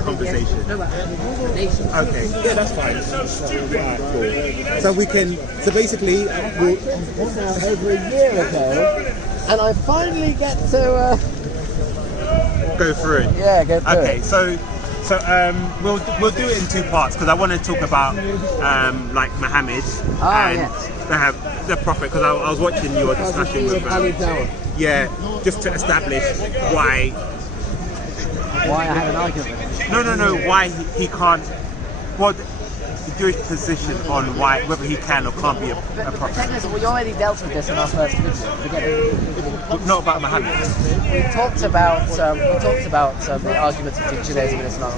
the conversation. No, the nation. Okay, yeah, that's fine. Alright, cool. So we can, so basically, we'll, Over a year ago, and I finally get to go through it. go through Okay, it. so we'll do it in two parts because I want to talk about like Muhammad and yes. the Prophet, because I was watching your discussion with Ali Dawah. yeah, just to establish why Why I had an argument with him. no why he can't, what the Jewish position on why whether he can or can't be a prophet. Listen, we already dealt with this in our first video. Forget it. Not about Muhammad. We talked about the arguments between Judaism and Islam.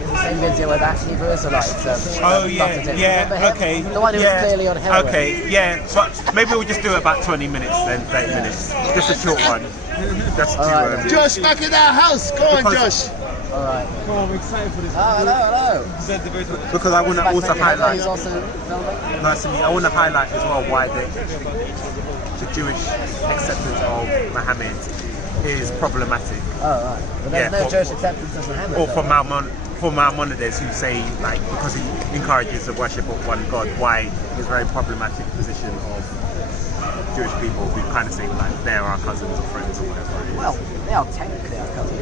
The same video where that Hebrew Israelites. Oh yeah, Remember him? okay. The one who was clearly on heroin. Okay, yeah. But maybe we'll just do it about 20 minutes then, 30 minutes. Just a short one. Just to, Josh, back in our house. Go on, Josh. All right. Come on, I'm excited for this. Hello. because I want to also highlight. He's also filming. Nice to meet you. I want to highlight as well why the Jewish acceptance of Muhammad is problematic. Oh, right. But there's no Jewish acceptance of Muhammad. Or for Maimonides, who say like because he encourages the worship of one God, why it's a very problematic position of Jewish people who kind of say like they're our cousins or friends or whatever it is. Well, they are technically our cousins.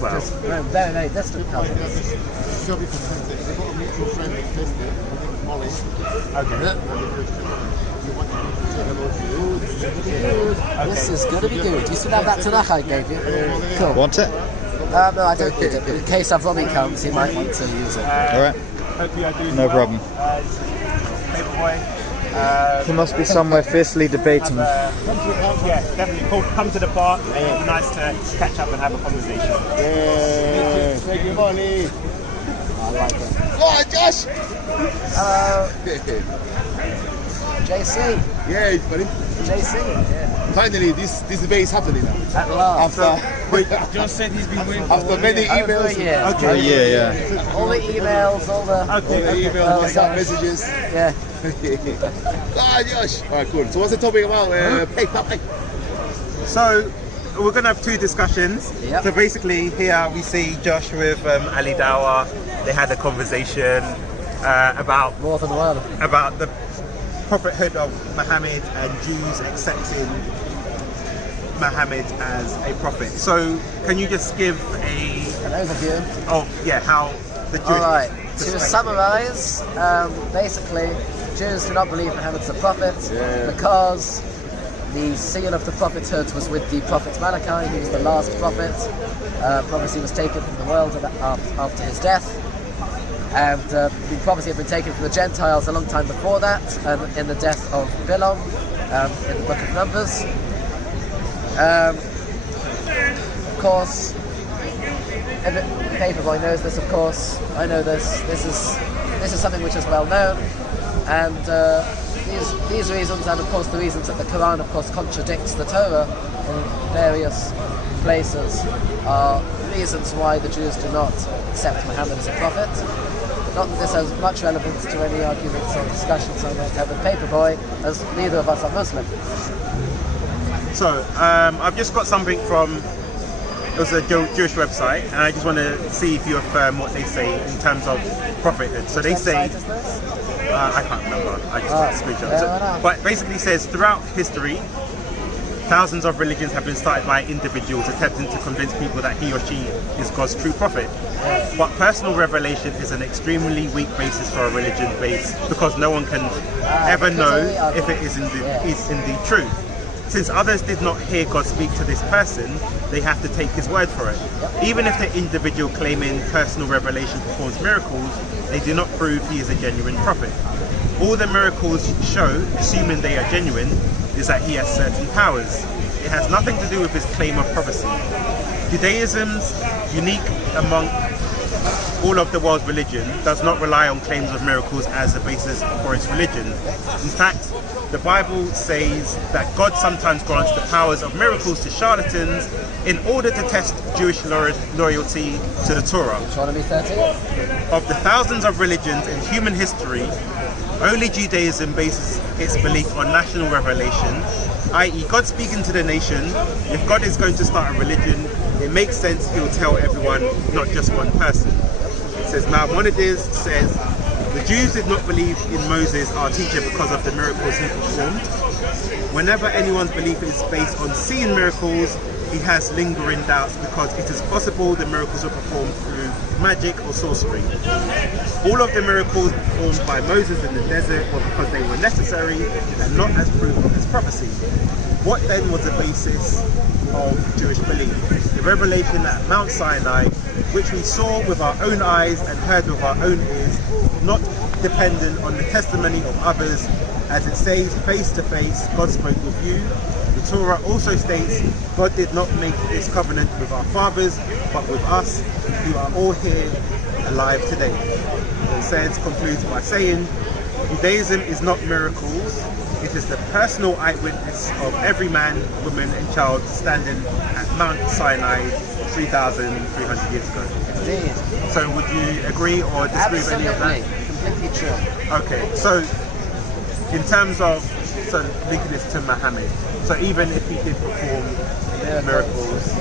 Well, Just very, very distant cousins. They've got a mutual friend that kissed it, Molly. This is going to be good. You still have that Tanakh I gave you? Cool. Want it? No, I don't need it. In case Avrami comes, he might want to use it. Alright. No problem. Paperboy. He must be somewhere fiercely debating. Yeah, definitely. Cool. Come to the park. It'll be nice to catch up and have a conversation. Yeah. Take your money. I like it. Go on, Josh. Hello, JC. Yeah, buddy. JC. Yeah. Finally, this debate is happening now. At last. After John said he's been waiting after many emails. Yeah. Okay. yeah. All the emails, all the Emails, WhatsApp messages. yeah. Go on, Josh. All right, cool. So what's the topic about? Paperboy. So we're going to have two discussions. Yep. So basically here we see Josh with Ali Dawah. They had a conversation about More than one. the prophethood of Muhammad and Jews accepting Muhammad as a prophet. So can you just give An overview. how the Jewish All right. To perspective- summarize, basically, Jews do not believe Muhammad's a prophet because the seal of the prophethood was with the prophet Malachi. He was the last prophet. Prophecy was taken from the world after his death. And the prophecy had been taken from the Gentiles a long time before that, in the death of Bilam, in the book of Numbers. Of course, Paperboy knows this, of course. I know this. This is something which is well known, and these reasons, and of course the reasons that the Quran, of course, contradicts the Torah in various places, are reasons why the Jews do not accept Muhammad as a prophet. Not that this has much relevance to any arguments or discussions I might have with Paperboy, as neither of us are Muslim. So I've just got something from, it was a Jewish website, and I just want to see if you affirm what they say in terms of prophethood. So they say, Website is this? I can't remember, I just got a screenshot. fair So, enough. but basically says, throughout history, thousands of religions have been started by individuals attempting to convince people that he or she is God's true prophet. But personal revelation is an extremely weak basis for a religion base, because no one can ever know if it is indeed true. Since others did not hear God speak to this person, they have to take his word for it. Even if the individual claiming personal revelation performs miracles, they do not prove he is a genuine prophet. All the miracles show, assuming they are genuine, is that he has certain powers. It has nothing to do with his claim of prophecy. Judaism's unique among all of the world's religion does not rely on claims of miracles as the basis for its religion. In fact, the Bible says that God sometimes grants the powers of miracles to charlatans in order to test Jewish loyalty to the Torah. Deuteronomy 13. Of the thousands of religions in human history, only Judaism bases its belief on national revelation, i.e. God speaking to the nation. If God is going to start a religion, it makes sense he'll tell everyone, not just one person. It says, Maimonides says, the Jews did not believe in Moses, our teacher, because of the miracles he performed. Whenever anyone's belief is based on seeing miracles, he has lingering doubts because it is possible the miracles were performed through magic or sorcery. All of the miracles performed by Moses in the desert were because they were necessary and not as proof of his prophecy. What then was the basis of Jewish belief? The revelation at Mount Sinai, which we saw with our own eyes and heard with our own ears, not dependent on the testimony of others. As it says, face to face, God spoke with you. The Torah also states, God did not make this covenant with our fathers, but with us, who are all here alive today. It says, concludes by saying, Judaism is not miracles, it is the personal eyewitness of every man, woman and child standing at Mount Sinai 3,300 years ago. Indeed. So would you agree or disagree with any of that? Completely true. Okay, so in terms of linking this to Muhammad, so even if he did perform miracles,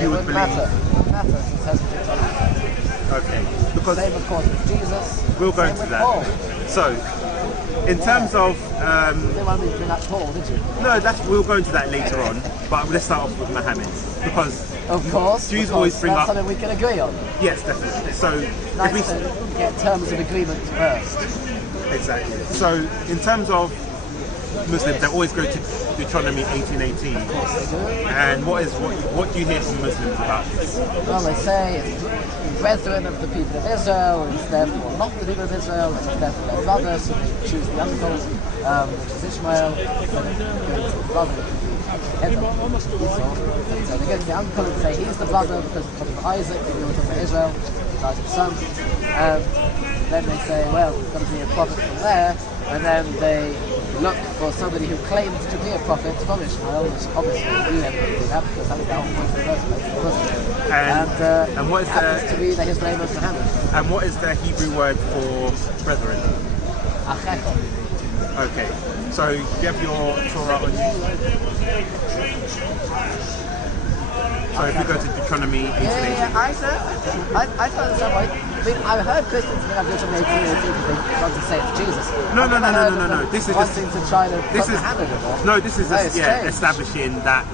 you would believe? It wouldn't matter since it hasn't been done. Okay, because Same of course with Jesus. we'll go same into with that. Paul. So, in terms of You didn't want me to bring up Paul, did you? no, we'll go into that later on. But let's start off with Muhammad because Of course. Jews because always bring that's up- something we can agree on. yes, definitely. So Nice if to get terms of agreement first. exactly. So in terms of Muslims, they always go to Deuteronomy 18:18. Of course they do. And what do you hear from Muslims about this? Well, they say it's brethren of the people of Israel, and it's therefore not the people of Israel, it's therefore their brothers, so they choose the uncle, which is Ishmael, so they go to the brother, Edom, Esau. So they go to the uncle and say he's the brother because of Isaac, they go to Israel, Isaac's son, and then they say, well, there's going to be a prophet from there, and then they look for somebody who claims to be a prophet from Ishmael, which obviously we never do that because that was the whole point in the first place, wasn't it? And what is it happens to be that his name was Muhammad. And what is the Hebrew word for brethren? Achecho. Okay, so you have your Torah on you. So if we go to Deuteronomy 18:18. I thought in some way. I mean, I've heard Christians bring up Deuteronomy 18:18 because they want to say it's Jesus. No. I've never heard of them This is wanting just to try to this put is Muhammad in there. no. This is No, just, it's yeah, strange. establishing that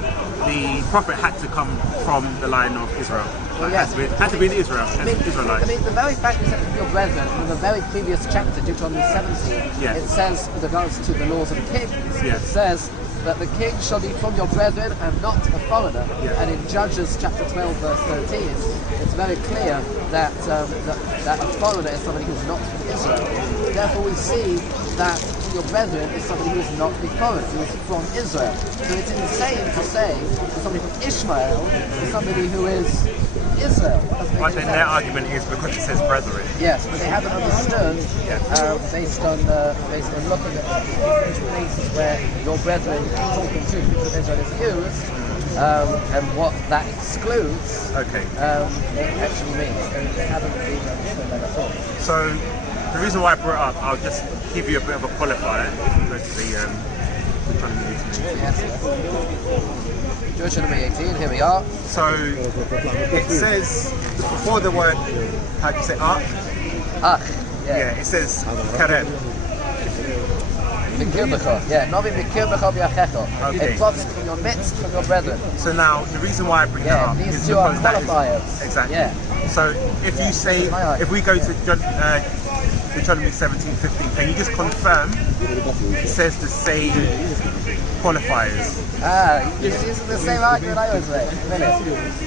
the prophet had to come from the line of Israel. Well, Had to be in Israel, I mean, Israelite. the very fact is that your brethren, in the very previous chapter, Deuteronomy 17, Yeah. it says, with regards to the laws of kings, Yeah. it says that the king shall be from your brethren and not a foreigner. Yeah. And in Judges chapter 12, verse 13, it's very clear that that a foreigner is somebody who's not from Israel. Therefore, we see that your brethren is somebody who is not a foreigner, who is from Israel. So it's insane to say that somebody from Ishmael is somebody who is Israel. Doesn't make But any then sense. their argument is because it says brethren. Yes, but they haven't understood based on looking at the places where your brethren talking to people of Israel is used and what that excludes. Okay. It actually means they haven't really understood that at all. So the reason why I brought it up, I'll just give you a bit of a qualifier if you go to the Deuteronomy 18:18. Yes. Deuteronomy 18. Here we are. So it says before the word, how do you say ark? Ach. Yeah, it says karem. Mikirbecho. Yeah. Novi mikirbecho biachecho. Okay. A prophet from your midst, from your brethren. So now the reason why I bring that Yeah. up These is two are because that qualifiers. is exactly. Yeah. So if you say, if we go to Deuteronomy 17:15, can you just confirm it says the same qualifiers? You're using the same argument I was saying. Really?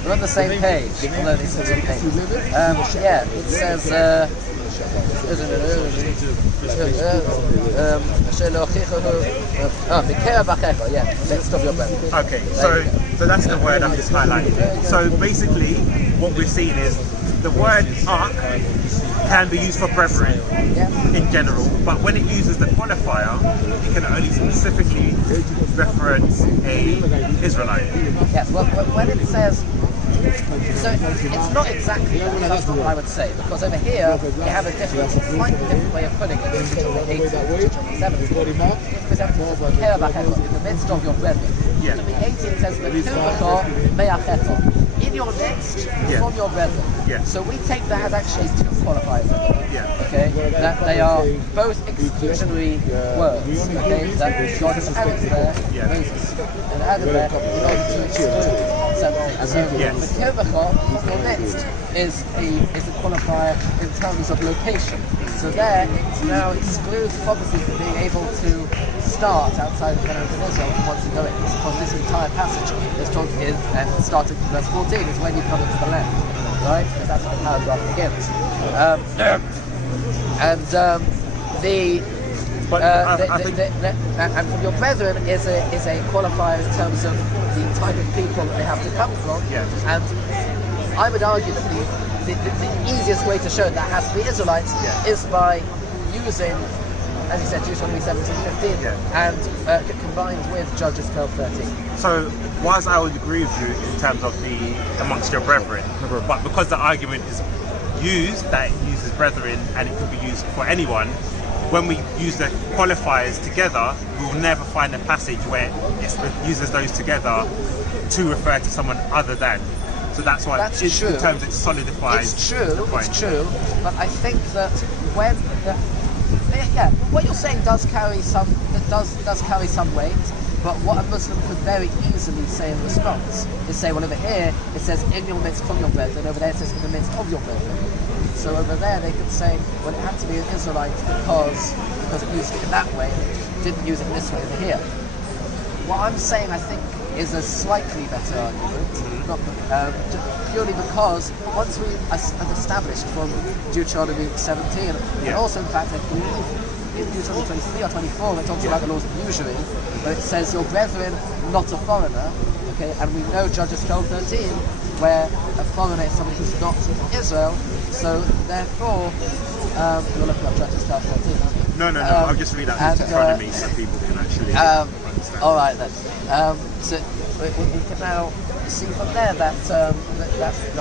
We're on the same page, although these are different pages. Yeah, it says. Yeah, midst of your brethren. Okay, so that's the word I'm just highlighting. So basically, what we're seeing is the word ark can be used for brethren in general, but when it uses the qualifier, it can only specifically reference a Israelite. Yes, well, when it says, so it's not exactly that, that's what I would say, because over here you have a slightly different way of putting it. Deuteronomy 18, Deuteronomy 17, care about in the midst of your brethren. Yeah. Deuteronomy 18 says, "Me'acheto." in your midst Yeah. from your brethren. Yeah. So we take that as actually two qualifiers. Yeah. Okay, that they are both exclusionary words. Okay, that God has added there, Yeah. Moses, and added there in order to exclude something. So Yes. the Kirbacha from your midst is a qualifier in terms of location. So there, it now excludes prophecy from being able to start outside of the land of Israel from once you go in. Because this entire passage is talking and starting from verse 14 is when you come into the land, right? Because that's how the paragraph begins. But I think And from your brethren is a qualifier in terms of the type of people that they have to come from. Yeah. And I would argue that the easiest way to show that has to be Israelites is by using, as you said, Deuteronomy 17:15, and combined with Judges 12:13. so. Whilst I would agree with you in terms of the amongst your brethren, but because the argument is used that it uses brethren and it could be used for anyone, when we use the qualifiers together, we will never find a passage where it uses those together to refer to someone other than. So that's why That's in true. terms it solidifies It's true, the point. it's true, but I think that when what you're saying does carry some weight. But what a Muslim could very easily say in response is say, well, over here it says in your midst from your brethren, over there it says in the midst of your brethren. So over there they could say, well, it had to be an Israelite because it used it in that way, it didn't use it this way over here. What I'm saying, I think, is a slightly better argument, not purely because once we have established from Deuteronomy 17, and also in fact I believe in Deuteronomy 23 or 24 that talks about the laws of usury, but it says your brethren, not a foreigner, okay, and we know Judges 12:13 where a foreigner is somebody who's not Israel, so therefore you're looking up Judges 12:13. No, I'll just read out in front of me so people can actually understand. All right then. So we can now see from there that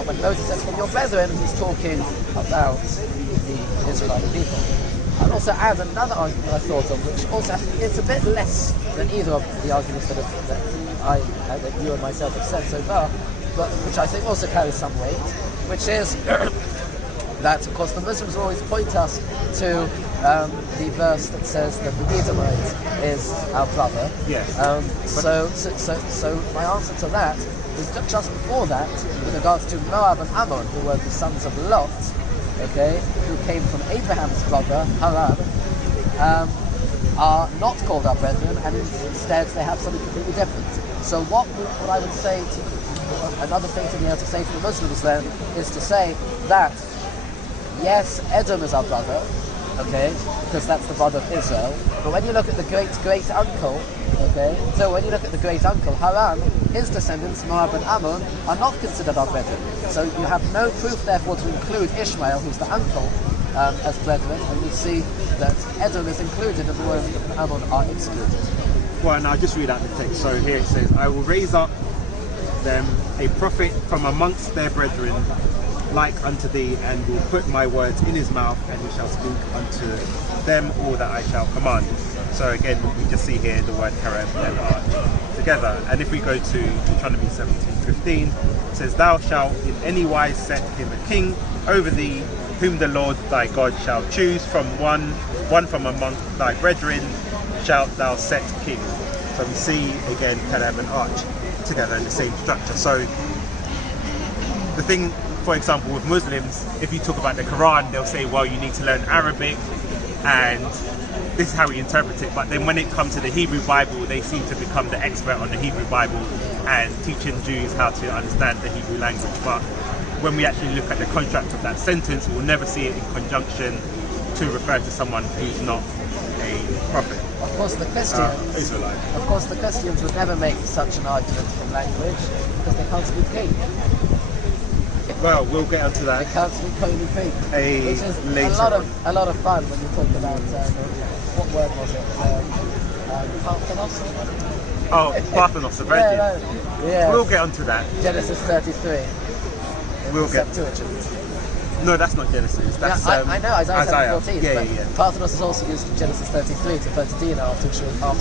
when Moses says from your brethren, he's talking about the Israelite people. I'll also add another argument I thought of, which also it's a bit less than either of the arguments that you and myself have said so far, but which I think also carries some weight, which is that, of course, the Muslims always point us to the verse that says that the Edomite is our brother. Yes. So my answer to that is that just before that, with regards to Moab and Ammon, who were the sons of Lot, okay, who came from Abraham's brother Haran, are not called our brethren, and instead they have something completely different. So what I would say, another thing to be able to say to the Muslims then, is to say that yes, Edom is our brother, okay, because that's the brother of Israel. But when you look at the great uncle, okay, so when you look at the great uncle Haran, his descendants Moab and Ammon are not considered our brethren. So you have no proof, therefore, to include Ishmael, who's the uncle, as brethren, and you see that Edom is included, and Moab and Ammon are excluded. Well, and I'll just read out the text. So here it says, I will raise up them a prophet from amongst their brethren, like unto thee, and will put my words in his mouth, and he shall speak unto them all that I shall command. So again, we just see here the word Karem and Arch together. And if we go to Deuteronomy 17:15, it says, thou shalt in any wise set him a king over thee, whom the Lord thy God shall choose from one from among thy brethren shalt thou set king. So we see again Karem and Arch together in the same structure. So the thing, for example, with Muslims, if you talk about the Quran, they'll say, well, you need to learn Arabic, and this is how we interpret it. But then when it comes to the Hebrew Bible, they seem to become the expert on the Hebrew Bible and teaching Jews how to understand the Hebrew language. But when we actually look at the contract of that sentence, we'll never see it in conjunction to refer to someone who's not a prophet. Of course, the Christians. Israelite. Of course, the Christians would never make such an argument from language because they can't speak Greek. Well, we'll get onto that. They can't speak Holy Greek, which is later a lot of fun when you talk about what word was it? Parthenos. Oh, Parthenos, the virgin. Yeah. We'll get onto that. Genesis 33. We'll get. Septuagint. No, that's not Genesis. That's I know, Isaiah 7:14. Yeah, but yeah, yeah. Parthenos is also used in Genesis 33 to 13 after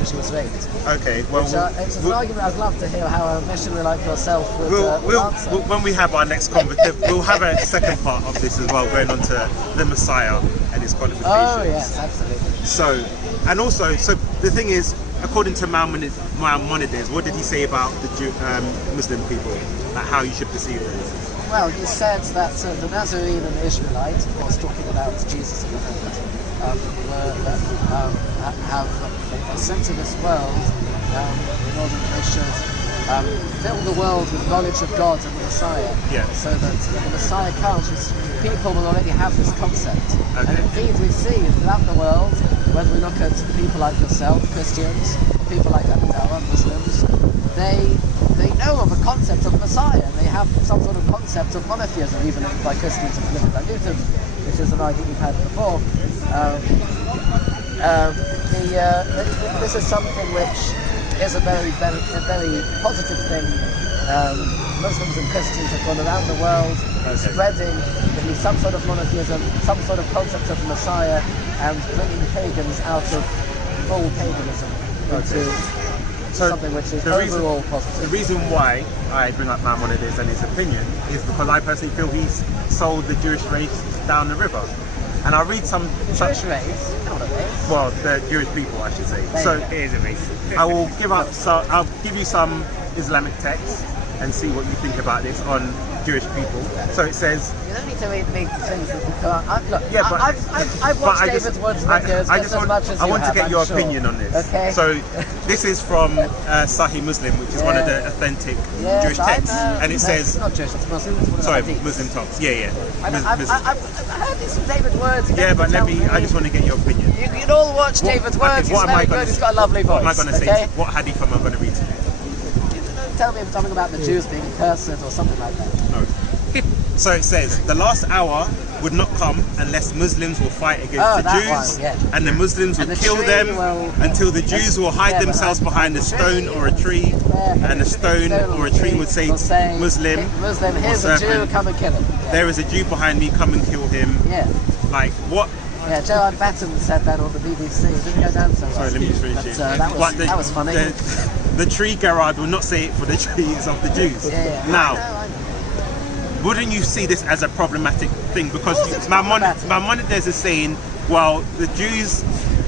she was raped. Okay, well, It's an argument I'd love to hear how a missionary like yourself would answer. when we have our next conversation, we'll have a second part of this as well, going on to the Messiah and his qualifications. Oh yes, absolutely. So, and also, so the thing is, according to Maimonides, what did he say about the Muslim people, like how you should perceive them? Well, he said that the Nazarene and the Ishmaelite, of course talking about Jesus and Muhammad, have been sent to this world in order that they should fill the world with knowledge of God and the Messiah. Yeah. So that when the Messiah comes, people will already have this concept. Okay. And indeed we see throughout the world, whether we look at people like yourself, Christians, or people like Abdallah, Muslims, they know of a concept of Messiah. They have some sort of concept of monotheism, even by Christians and living diluted, which is an argument we've had before. This is something which is a very positive thing. Muslims and Christians have gone around the world spreading at least some sort of monotheism, some sort of concept of Messiah, and bringing pagans out of full paganism into something which is overall positive. The reason why I bring up Maimonides and his opinion is because I personally feel he's sold the Jewish race down the river. And I'll read some... Jewish race? Not a race. Well, the Jewish people, I should say. So it is a race. I'll give you some Islamic texts and see what you think about this on Jewish people. So it says... You don't need to read me things that you can't... I've but watched David Wood's videos just as much as you have. I want to get your opinion on this. Okay. So this is from Sahih Muslim, which is one of the authentic Jewish texts. And it says... It's not Jewish, it's Muslim. It's sorry, hadith. Muslim talks. Yeah. I've heard this from David Wood's. Yeah, but I just want to get your opinion. You'd all watch David Wood's. He's very good. He's got a lovely voice. What am I going to say? What hadith am I going to read to you? Tell me something about the Jews being cursed or something like that. No. So it says, the last hour would not come unless Muslims will fight against the Jews, and the Muslims will kill them until the Jews will hide themselves behind a stone or a tree, and a stone or a tree would say, Muslim, here's a Jew, come and kill him. There is a Jew behind me, come and kill him. Yeah. Like, what? Yeah, Joanne Batten said that on the BBC. It didn't go down so well. Sorry, let me just finish it. That was funny. The tree Gerard will not say it for the trees of the Jews. Yeah. Now, I know. wouldn't you see this as a problematic thing? Because Maimonides is saying, well, the Jews,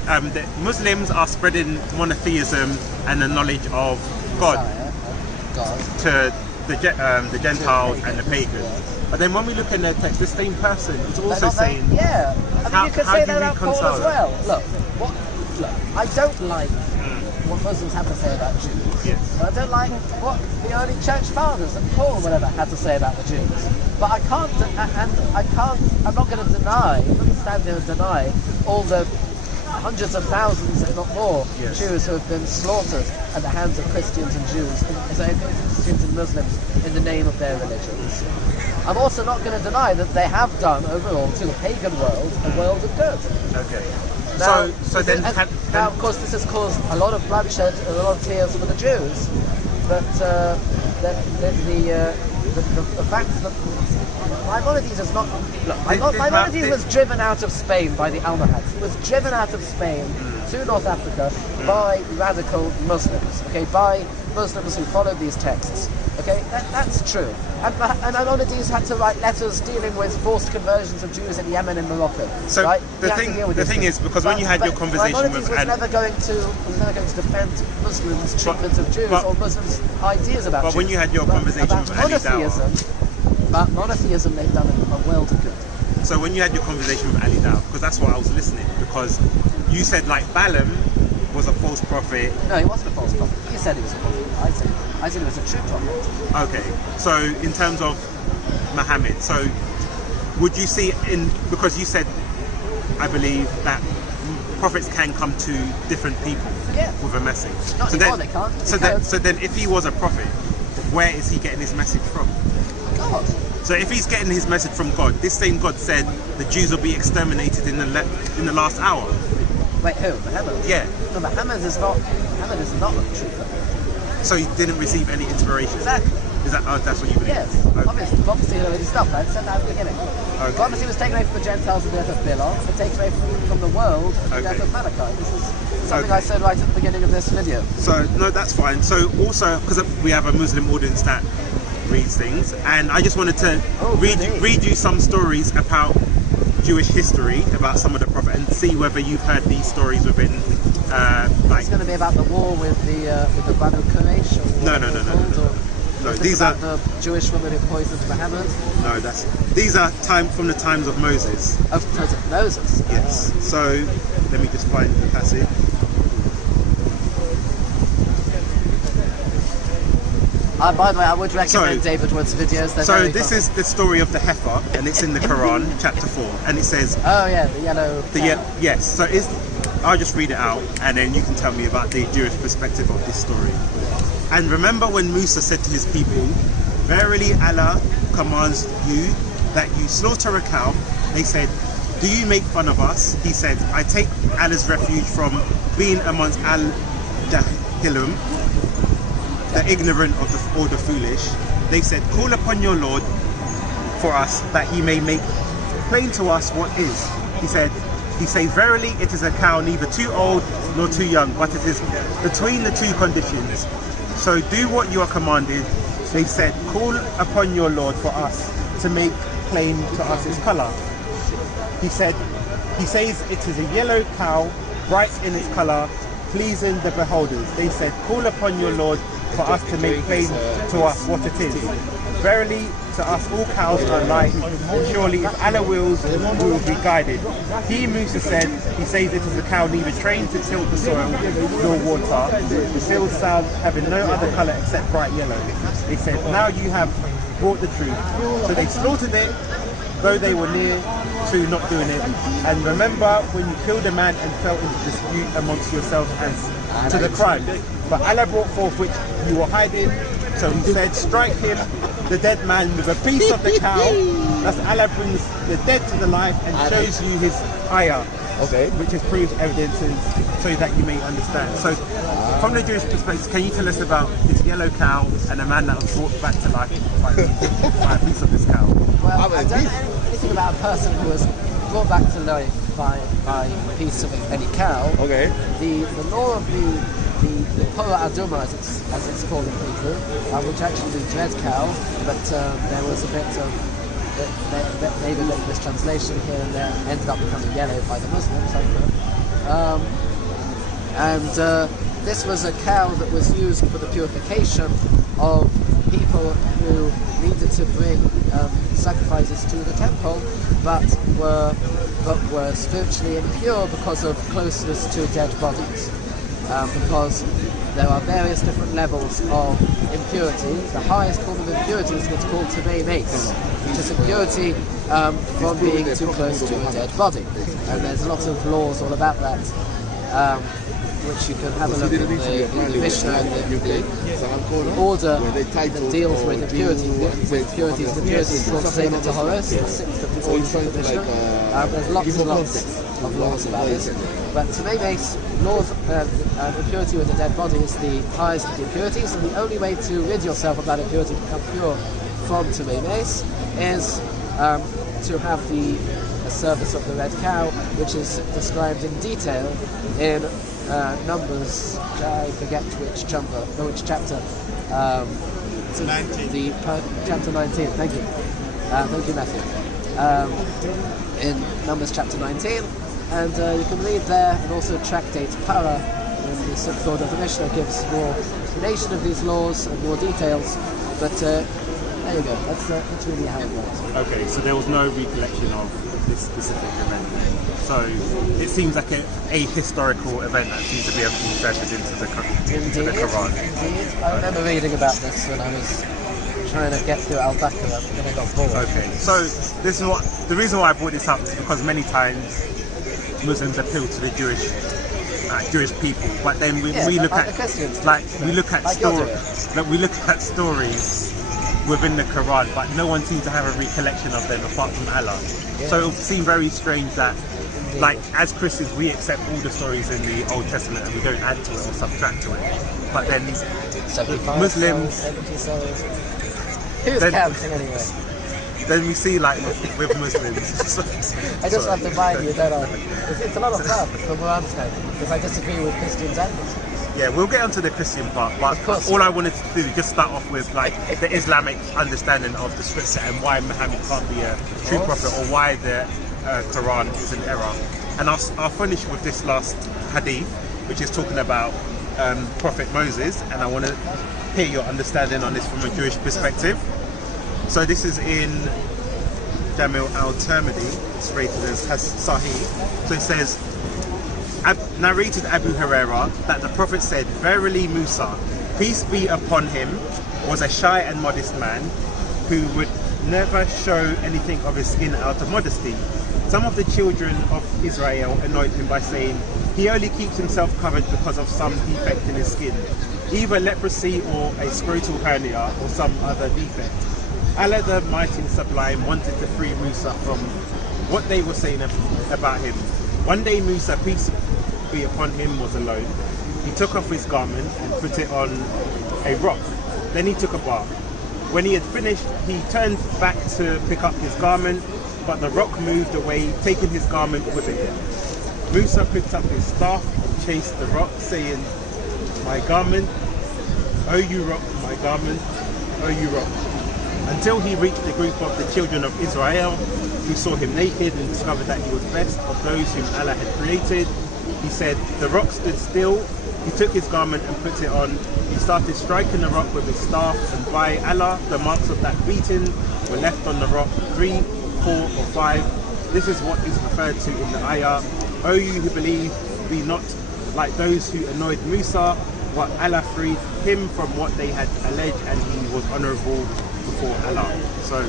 the Muslims are spreading monotheism and the knowledge of God to the Gentiles and the pagans. But then when we look in their text, the same person is also saying... Yeah, I mean, you could say that about Paul as well. Look, I don't like what Muslims have to say about Jews. Yes. But I don't like what the early church fathers and Paul or whatever had to say about the Jews. But I'm not going to deny, I'm not going to stand there and deny all the hundreds of thousands, if not more, Jews who have been slaughtered at the hands of Christians and Jews, Christians and Muslims, in the name of their religions. I'm also not going to deny that they have done overall to the pagan world a world of good. Okay. Now, Now, of course, this has caused a lot of bloodshed and a lot of tears for the Jews. But the fact that Maimonides is not... Look, Maimonides was driven out of Spain by the Almohads. He was driven out of Spain to North Africa by radical Muslims, by Muslims who followed these texts. That's true. And Maimonides had to write letters dealing with forced conversions of Jews in Yemen and Morocco. So the thing is, because when you had your conversation Maimonides with... was never going to defend Muslims' treatment of Jews or Muslims' ideas about Jews. But when you had your conversation with Ali Dawah... monotheism, they've done a world of good. So when you had your conversation with Ali Dawah, because that's why I was listening, because you said like Balaam was a false prophet. No, he wasn't a false prophet. You said he was a prophet. I said he was a true prophet. Okay, so in terms of Muhammad, so would you see because you said, I believe, that prophets can come to different people with a message. Not anymore, they can't. So then if he was a prophet, where is he getting his message from? God. So if he's getting his message from God, this same God said the Jews will be exterminated in the last hour. Wait, who? Muhammad? Yeah. No, Muhammad is not a true prophet. So he didn't receive any inspiration. Exactly. Is that that's what you believe? Yes, Okay. obviously, prophecy had already stopped. I said that at the beginning. Okay. Prophecy was taken away from the Gentiles in the death of Bilon, but taken away from the world in the death Okay. of Malachi. This is something Okay. I said right at the beginning of this video. So no, that's fine. So also because we have a Muslim audience that reads things, and I just wanted to read you some stories about Jewish history about some of the prophet and see whether you've heard these stories within like It's going to be about the war with the Banu Quraysh. No. No, these are the Jewish woman who poisoned Muhammad. no. These are from the times of Moses. Of times of Moses. Yes. So let me just find the passage. By the way, I would recommend David Wood's videos. They're So very this fun. is the story of the heifer, and it's in the Quran, chapter 4, and it says Oh yeah, the yellow. yes. So I'll just read it out, and then you can tell me about the Jewish perspective of this story. And remember when Musa said to his people, "Verily Allah commands you that you slaughter a cow." They said, "Do you make fun of us?" He said, "I take Allah's refuge from being amongst al-Jahilum, the ignorant or the foolish." They said, "Call upon your Lord for us, that he may make plain to us what is." He says, "Verily it is a cow neither too old nor too young, but it is between the two conditions. So do what you are commanded." They said, "Call upon your Lord for us to make plain to us its colour." He says it is a yellow cow, bright in its colour, pleasing the beholders. They said, "Call upon your Lord for us to make plain to us what it is. Verily to us all cows are alike, and surely if Allah wills, we will be guided." He, Musa, said it is a cow neither trained to tilt the soil nor water, the field sound having no other colour except bright yellow. They said, "Now you have brought the truth." So they slaughtered it, though they were near to not doing it. And remember when you killed a man and fell into dispute amongst yourselves as to the crime. But Allah brought forth which you were hiding. So he said, "Strike him, the dead man, with a piece of the cow." Thus Allah brings the dead to the life and shows you his ayah. Okay. Which is proved evidences so that you may understand. So from the Jewish perspective, can you tell us about this yellow cow and a man that was brought back to life by a piece of this cow? Well, I don't know anything about a person who was brought back to life by a piece of any cow. Okay. The law of the Pora Aduma, as it's called in Hebrew, which actually means red cow, but there was a bit of maybe a bit of mistranslation here and there, ended up becoming yellow by the Muslims, I don't know. This was a cow that was used for the purification of people who needed to bring sacrifices to the temple, but were spiritually impure because of closeness to dead bodies. Because there are various different levels of impurity. The highest form of impurity is what's called Tamei Mace, which is impurity from being too close to a dead body. And there's lots of laws all about that, which you can have a look in the Mishnah and the order that deals with impurities is called Sefer Tahoros, the sixth of the orders of the Mishnah. There's lots and lots of laws about this. But Tamei Mace, laws impurity with a dead body, is the highest of the impurities, and the only way to rid yourself of that impurity, become pure from Tamei Mace, is to have the service of the red cow, which is described in detail in Numbers, I forget which chapter. 19. Chapter 19. Thank you. Thank you, Matthew. In Numbers chapter 19, and you can read there, and also tractate Para in the sixth order of the Mishnah gives more explanation of these laws and more details. But there you go. That's really how it works. Okay, so there was no recollection of this specific event. So it seems like a historical event that seems to be inserted into the Quran. Indeed. I remember reading about this when I was trying to get through Al-Baqarah, and then I got bored. Okay, so this is the reason why I brought this up is because many times Muslims appeal to the Jewish people, but then we look at the Christians. we look at stories within the Quran, but no one seems to have a recollection of them apart from Allah. Yeah. So it would seem very strange that, as Christians, we accept all the stories in the Old Testament and we don't add to it or subtract to it. But then 75 Muslims, souls, 70 souls. Who's then, counting anyway? then we see like with Muslims. I just have to remind you, don't I? It's a lot of fun from where I'm standing, because I disagree with Christians and Muslims. Yeah, we'll get onto the Christian part, but Of course. all I wanted to do is just start off with like the Islamic understanding of the scripture and why Muhammad can't be a true prophet, or why the Quran is an error. And I'll finish with this last hadith, which is talking about Prophet Moses, and I want to hear your understanding on this from a Jewish perspective. So this is in Jamil al-Tirmidhi, it's rated as Sahih. So it says, narrated Abu Huraira that the Prophet said, "Verily Musa, peace be upon him, was a shy and modest man who would never show anything of his skin out of modesty. Some of the children of Israel annoyed him by saying, he only keeps himself covered because of some defect in his skin, either leprosy or a scrotal hernia or some other defect. Allah the Mighty and Sublime wanted to free Musa from what they were saying about him. One day Musa, peace be upon him, was alone. He took off his garment and put it on a rock. Then he took a bath. When he had finished, he turned back to pick up his garment, but the rock moved away, taking his garment with it. Musa picked up his staff and chased the rock, saying, my garment, oh you rock, my garment, oh you rock. Until he reached the group of the children of Israel, who saw him naked and discovered that he was best of those whom Allah had created. He said, the rock stood still. He took his garment and put it on. He started striking the rock with his staff, and by Allah, the marks of that beating were left on the rock, 3, 4, or 5. This is what is referred to in the ayah. O you who believe, be not like those who annoyed Musa, but Allah freed him from what they had alleged, and he was honourable before Allah. So,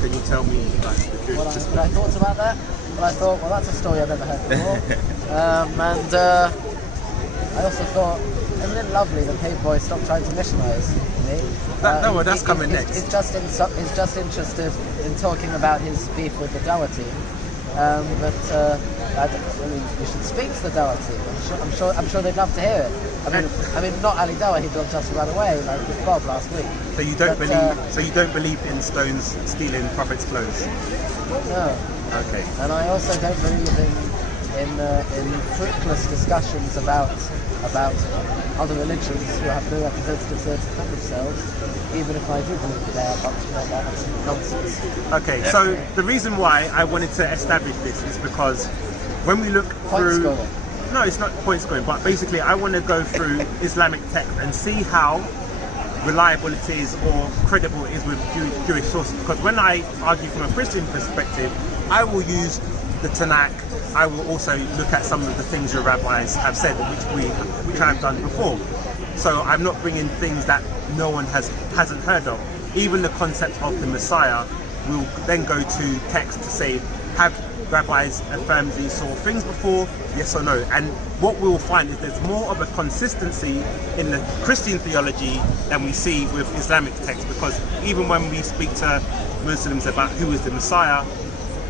can you tell me like the Jewish What I thought about that? Well, I thought, well, that's a story I've never heard before. And I also thought, isn't it lovely that Paperboy stopped trying to missionize me? No, that's coming next. He's just interested in talking about his beef with the Dawah team. But you should speak to the Dawah team. I'm sure they'd love to hear it. I mean, not Ali Dawah. He'd just run away like with Bob last week. So you don't believe in stones stealing prophets' clothes? No. Okay. And I also don't believe in fruitless discussions about other religions who have no representatives there to defend themselves, even if I do believe they are a bunch of absolute nonsense. Okay, so the reason why I wanted to establish this is because when we look through... Scoring. No, it's not point scoring, but basically I want to go through Islamic text and see how reliable it is or credible it is with Jewish sources. Because when I argue from a Christian perspective, I will use the Tanakh. I will also look at some of the things your rabbis have said, which I've done before. So I'm not bringing things that no one hasn't heard of. Even the concept of the Messiah will then go to text to say, have rabbis affirmed these sort of things before, yes or no? And what we'll find is there's more of a consistency in the Christian theology than we see with Islamic text, because even when we speak to Muslims about who is the Messiah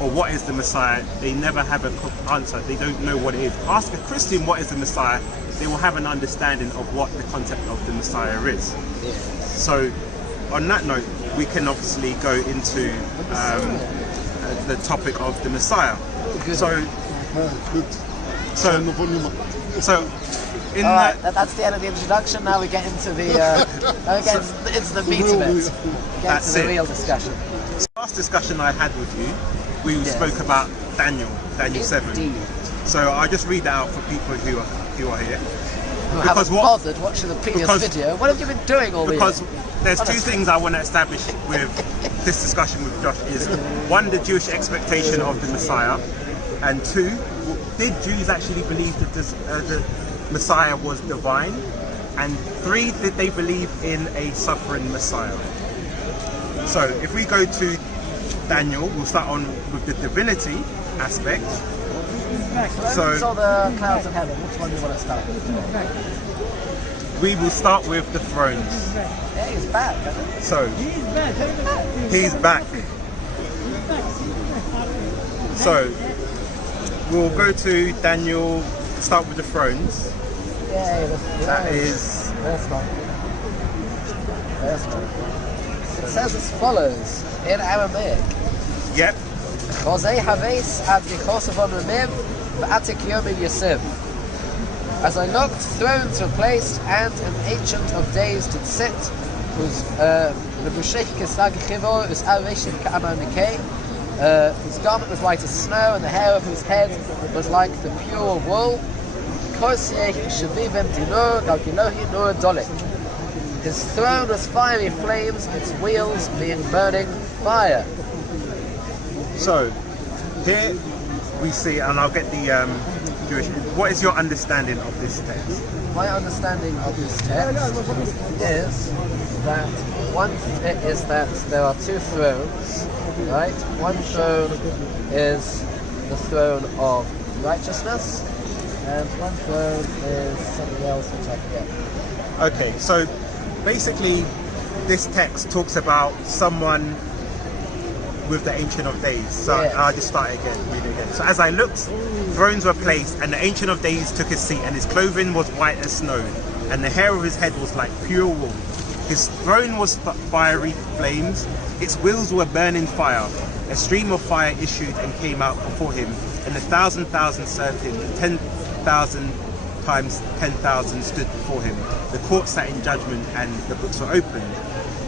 or what is the Messiah, they never have an answer. They don't know what it is. Ask a Christian what is the Messiah, they will have an understanding of what the concept of the Messiah is. Yeah. So on that note, we can obviously go into the topic of the Messiah. So in that's the end of the introduction. Now we get into the it's the meat of it. Get into the real discussion. So last discussion I had with you, we spoke about Daniel 7. Indeed. So I'll just read that out for people who are here. Who haven't bothered watching the previous video. What have you been doing all the year? Because there's two things I want to establish with this discussion with Josh is, one, the Jewish expectation of the Messiah, and two, did Jews actually believe that the Messiah was divine, and three, did they believe in a suffering Messiah? So if we go to Daniel, we'll start on with the divinity aspect. So saw the clouds of heaven. Which one do you want to start with? We will start with the thrones. Yeah, he's back. So he's back. So we'll go to Daniel. Start with the thrones. Yeah, That is. That's not. says as follows in Aramaic. Yep. Chosei haves ad vichosavon remiv v'atik yomi yasiv. As I looked, thrones were placed, and an ancient of days did sit, whose rebushech kesag chivor us areshim ka'amar mikei. His garment was white as snow, and the hair of whose head was like the pure wool. Kosei shavivem dinur galgilohi nur dolik. His throne was fiery flames, its wheels being burning fire. So, here we see, and I'll get the Jewish. What is your understanding of this text? My understanding of this text is that there are two thrones, right? One throne is the throne of righteousness, and one throne is something else which I forget. Okay, so basically, this text talks about someone with the Ancient of Days. So Yes. I'll just start again, read it again. So as I looked, thrones were placed, and the Ancient of Days took his seat, and his clothing was white as snow, and the hair of his head was like pure wool. His throne was fiery flames, its wheels were burning fire. A stream of fire issued and came out before him, and 1,000,000 served him, and 10,000 times 10,000 stood before him. The court sat in judgment, and the books were opened.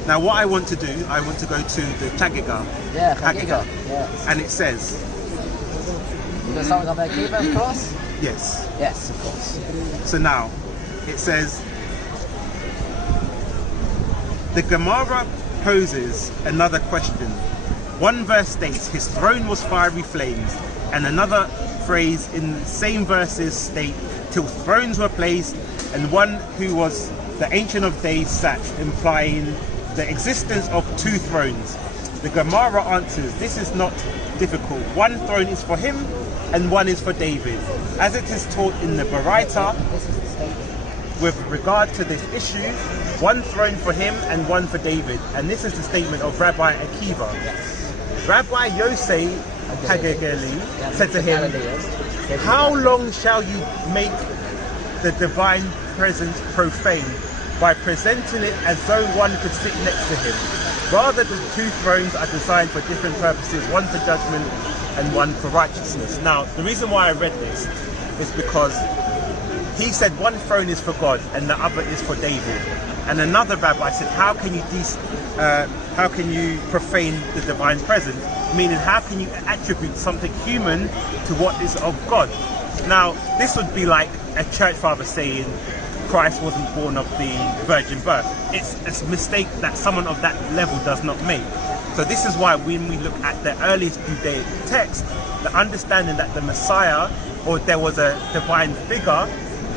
Now what I want to do, I want to go to the Chagiga. Yeah, Chagiga. Yes. And it says, You know something about Akiva, of course? yes. Yes, of course. So now, it says, the Gemara poses another question. One verse states, his throne was fiery flames, and another phrase in the same verses state, till thrones were placed, and one who was the Ancient of Days sat, implying the existence of two thrones. The Gemara answers, this is not difficult. One throne is for him, and one is for David. As it is taught in the Baraita, This is the statement. with regard to this issue, one throne for him and one for David. And this is the statement of Rabbi Akiva. Rabbi Yosei Hagegeli said to him, how long shall you make the divine presence profane by presenting it as though one could sit next to him? Rather, the two thrones are designed for different purposes, one for judgment and one for righteousness. Now, the reason why I read this is because he said one throne is for God and the other is for David. And another rabbi said, how can you profane the divine presence? Meaning, how can you attribute something human to what is of God? Now, this would be like a church father saying Christ wasn't born of the virgin birth. It's a mistake that someone of that level does not make. So this is why when we look at the earliest Judaic text, the understanding that the Messiah, or there was a divine figure,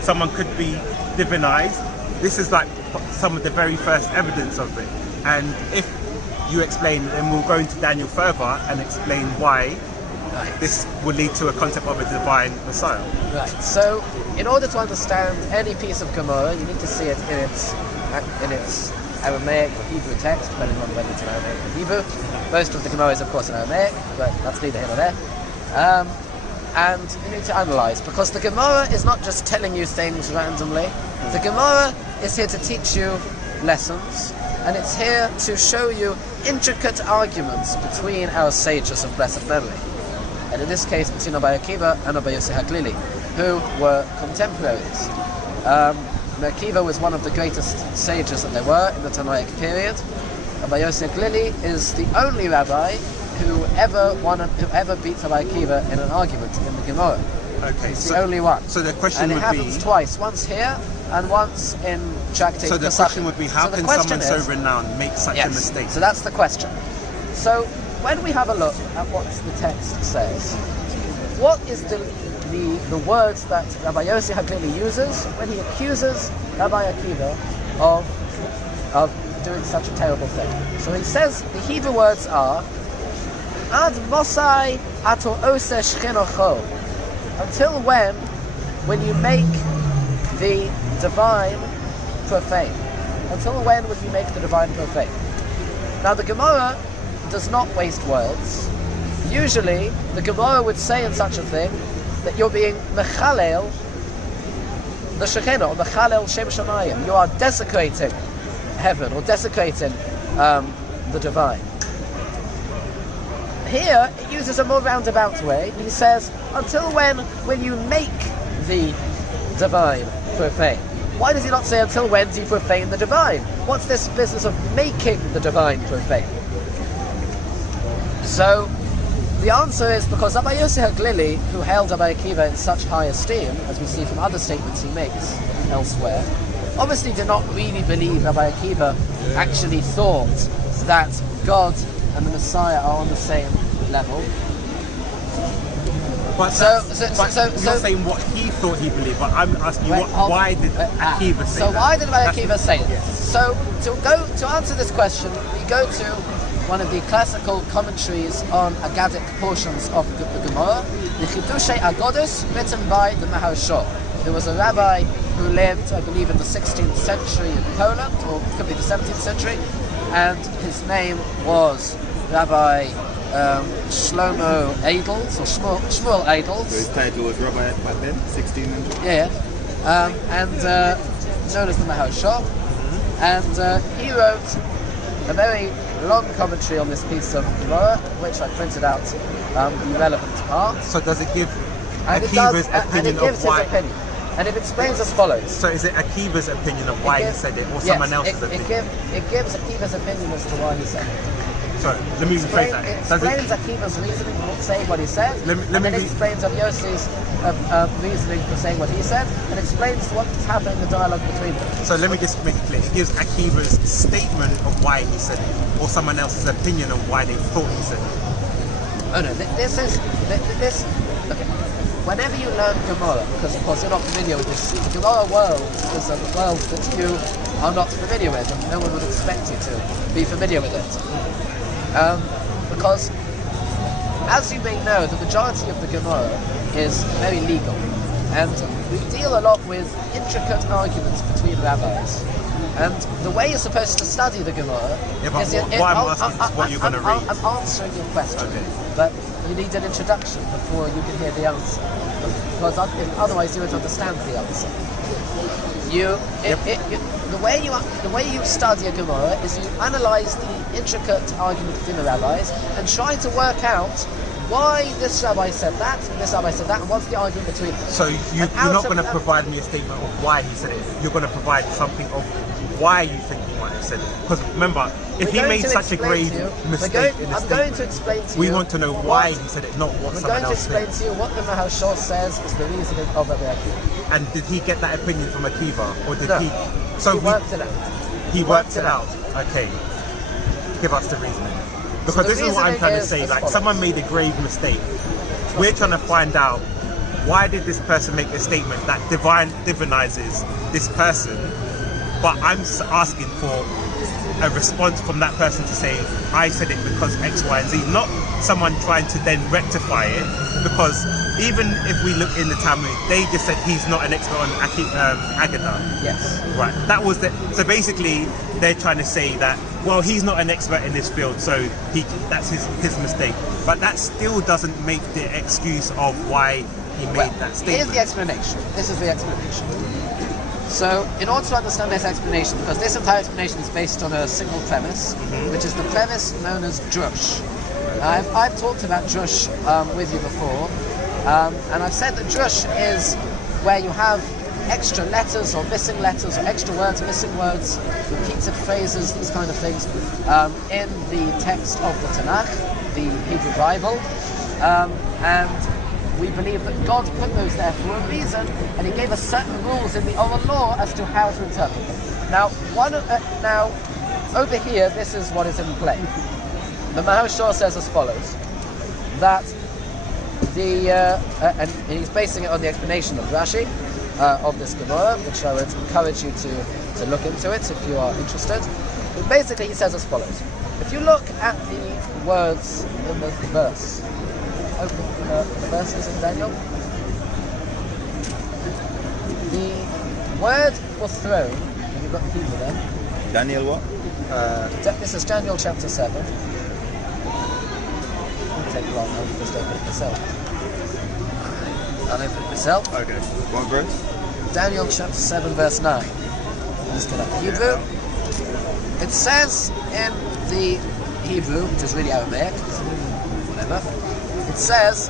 someone could be divinized, this is like some of the very first evidence of it. And if you explain, then we'll go into Daniel further and explain why this would lead to a concept of a divine Messiah. Right. So, in order to understand any piece of Gemara, you need to see it in its Aramaic or Hebrew text, depending on whether it's in Aramaic or Hebrew. Most of the Gemara is, of course, in Aramaic, but that's neither here nor there. And you need to analyze, because the Gemara is not just telling you things randomly. The Gemara is here to teach you lessons, and it's here to show you intricate arguments between our sages of blessed memory. And in this case, between Rabbi Akiva and Rabbi Yossi HaGlili, who were contemporaries. Rabbi Akiva was one of the greatest sages that there were in the Tanaic period. Rabbi Yossi HaGlili is the only rabbi who ever beat Rabbi Akiva in an argument in the Gemara. Okay, He's the only one. So the question and it would happens be, twice, once here and once in Tractate so the Pesachim. question would be, how So the can question someone is- so renowned make such a mistake? So that's the question. So when we have a look at what the text says, what is the words that Rabbi Yossi HaGlili uses when he accuses Rabbi Akiva of doing such a terrible thing? So he says the Hebrew words are Ad Mosai Ato Ose Shchinocho. Until when you make the divine profane. Until when would you make the divine profane? Now the Gemara does not waste words. Usually, the Gemara would say in such a thing that you're being mechalel the Shekhinah, or mechalel Shem Shamayim. You are desecrating heaven, or desecrating the divine. Here, it uses a more roundabout way. He says, until when you make the divine profane? Why does he not say, until when do you profane the divine? What's this business of making the divine profane? So, the answer is because Rabbi Yossi HaGlili, who held Rabbi Akiva in such high esteem, as we see from other statements he makes elsewhere, obviously did not really believe Rabbi Akiva actually thought that God and the Messiah are on the same level. But you're not saying what he thought he believed, but I'm asking you why did Akiva say that? So why did Rabbi Akiva say it? Yes. So to answer this question, we go to one of the classical commentaries on Agadic portions of the Gemara, the Chidushei Agodus, written by the Maharshal. There was a rabbi who lived, I believe, in the 16th century in Poland, or it could be the 17th century, and his name was Rabbi Shlomo Adels, or Shmuel Adels. So his title was Rabbi back then, 16 and known as the Maharshal. And he wrote a very long commentary on this piece of Gemara, which I printed out the relevant part. So does it give And Akiva's and it opinion gives of why? his opinion. And it explains as follows. So is it Akiva's opinion of why he said it, or someone else's opinion? It gives Akiva's opinion as to why he said it. Sorry, let me rephrase that. It Does explains Akiva's reasoning for saying what he said, Let me and then be- explains of Yossi's reasoning for saying what he said, and explains what's happened in the dialogue between them. So let me just make it clear. It gives Akiva's statement of why he said it, or someone else's opinion of why they thought he said it. Oh no, this. Okay. Whenever you learn Gemara, because of course you're not familiar with this, the Gemara world is a world that you are not familiar with, and no one would expect you to be familiar with it. Because, as you may know, the majority of the Gemara is very legal, and we deal a lot with intricate arguments between rabbis. And the way you're supposed to study the Gemara is... what I'm asking is what you're going to read. I'm answering your question, Okay. but you need an introduction before you can hear the answer, because otherwise you won't understand the answer. The way you study a Gemara is you analyze the intricate argument between the rabbis and try to work out why this rabbi said that, and this rabbi said that, and what's the argument between them. So you're not going to provide me a statement of why he said it. You're going to provide something of why you think he might have said it. Because remember, if he made such a grave mistake in the I'm going to explain to you. we want to know why he said it, not what someone else said. I'm going to explain to you what the Maharshal says is the reasoning of Rabbi Akiva. And did he get that opinion from Akiva, or did No. he? So He worked it out. He worked it out. Okay. Give us the reasoning. Because the this is what I'm reasoning trying to is say. as Like, follows. someone made a grave mistake. We're trying to find out, why did this person make a statement that divinizes this person? But I'm asking for a response from that person to say, I said it because X, Y, and Z. Not someone trying to then rectify it. Because even if we look in the Talmud, they just said he's not an expert on Agadah. Yes. Right. That was so basically, they're trying to say that, well, he's not an expert in this field, so that's his mistake. But that still doesn't make the excuse of why he made that statement. Here's the explanation. This is the explanation. So, in order to understand this explanation, because this entire explanation is based on a single premise, which is the premise known as drush. Now, I've talked about drush with you before, and I've said that drush is where you have extra letters or missing letters or extra words, missing words, repeated phrases, these kind of things, in the text of the Tanakh, the Hebrew Bible, and we believe that God put those there for a reason, and He gave us certain rules in the oral law as to how to interpret them. Now, over here, this is what is in play. The Maharshal says as follows: that and he's basing it on the explanation of Rashi of this Gemara, which I would encourage you to look into it if you are interested. But basically, he says as follows: if you look at the words in the verse. Open the verses in Daniel. The word for throne, have you got the Hebrew there? Daniel what? This is Daniel chapter 7. It'll take long, I'll just open it myself. I'll open it myself. Okay. One verse? Daniel chapter 7 verse 9. Let's get up the Hebrew. It says in the Hebrew, which is really Aramaic, whatever, it says.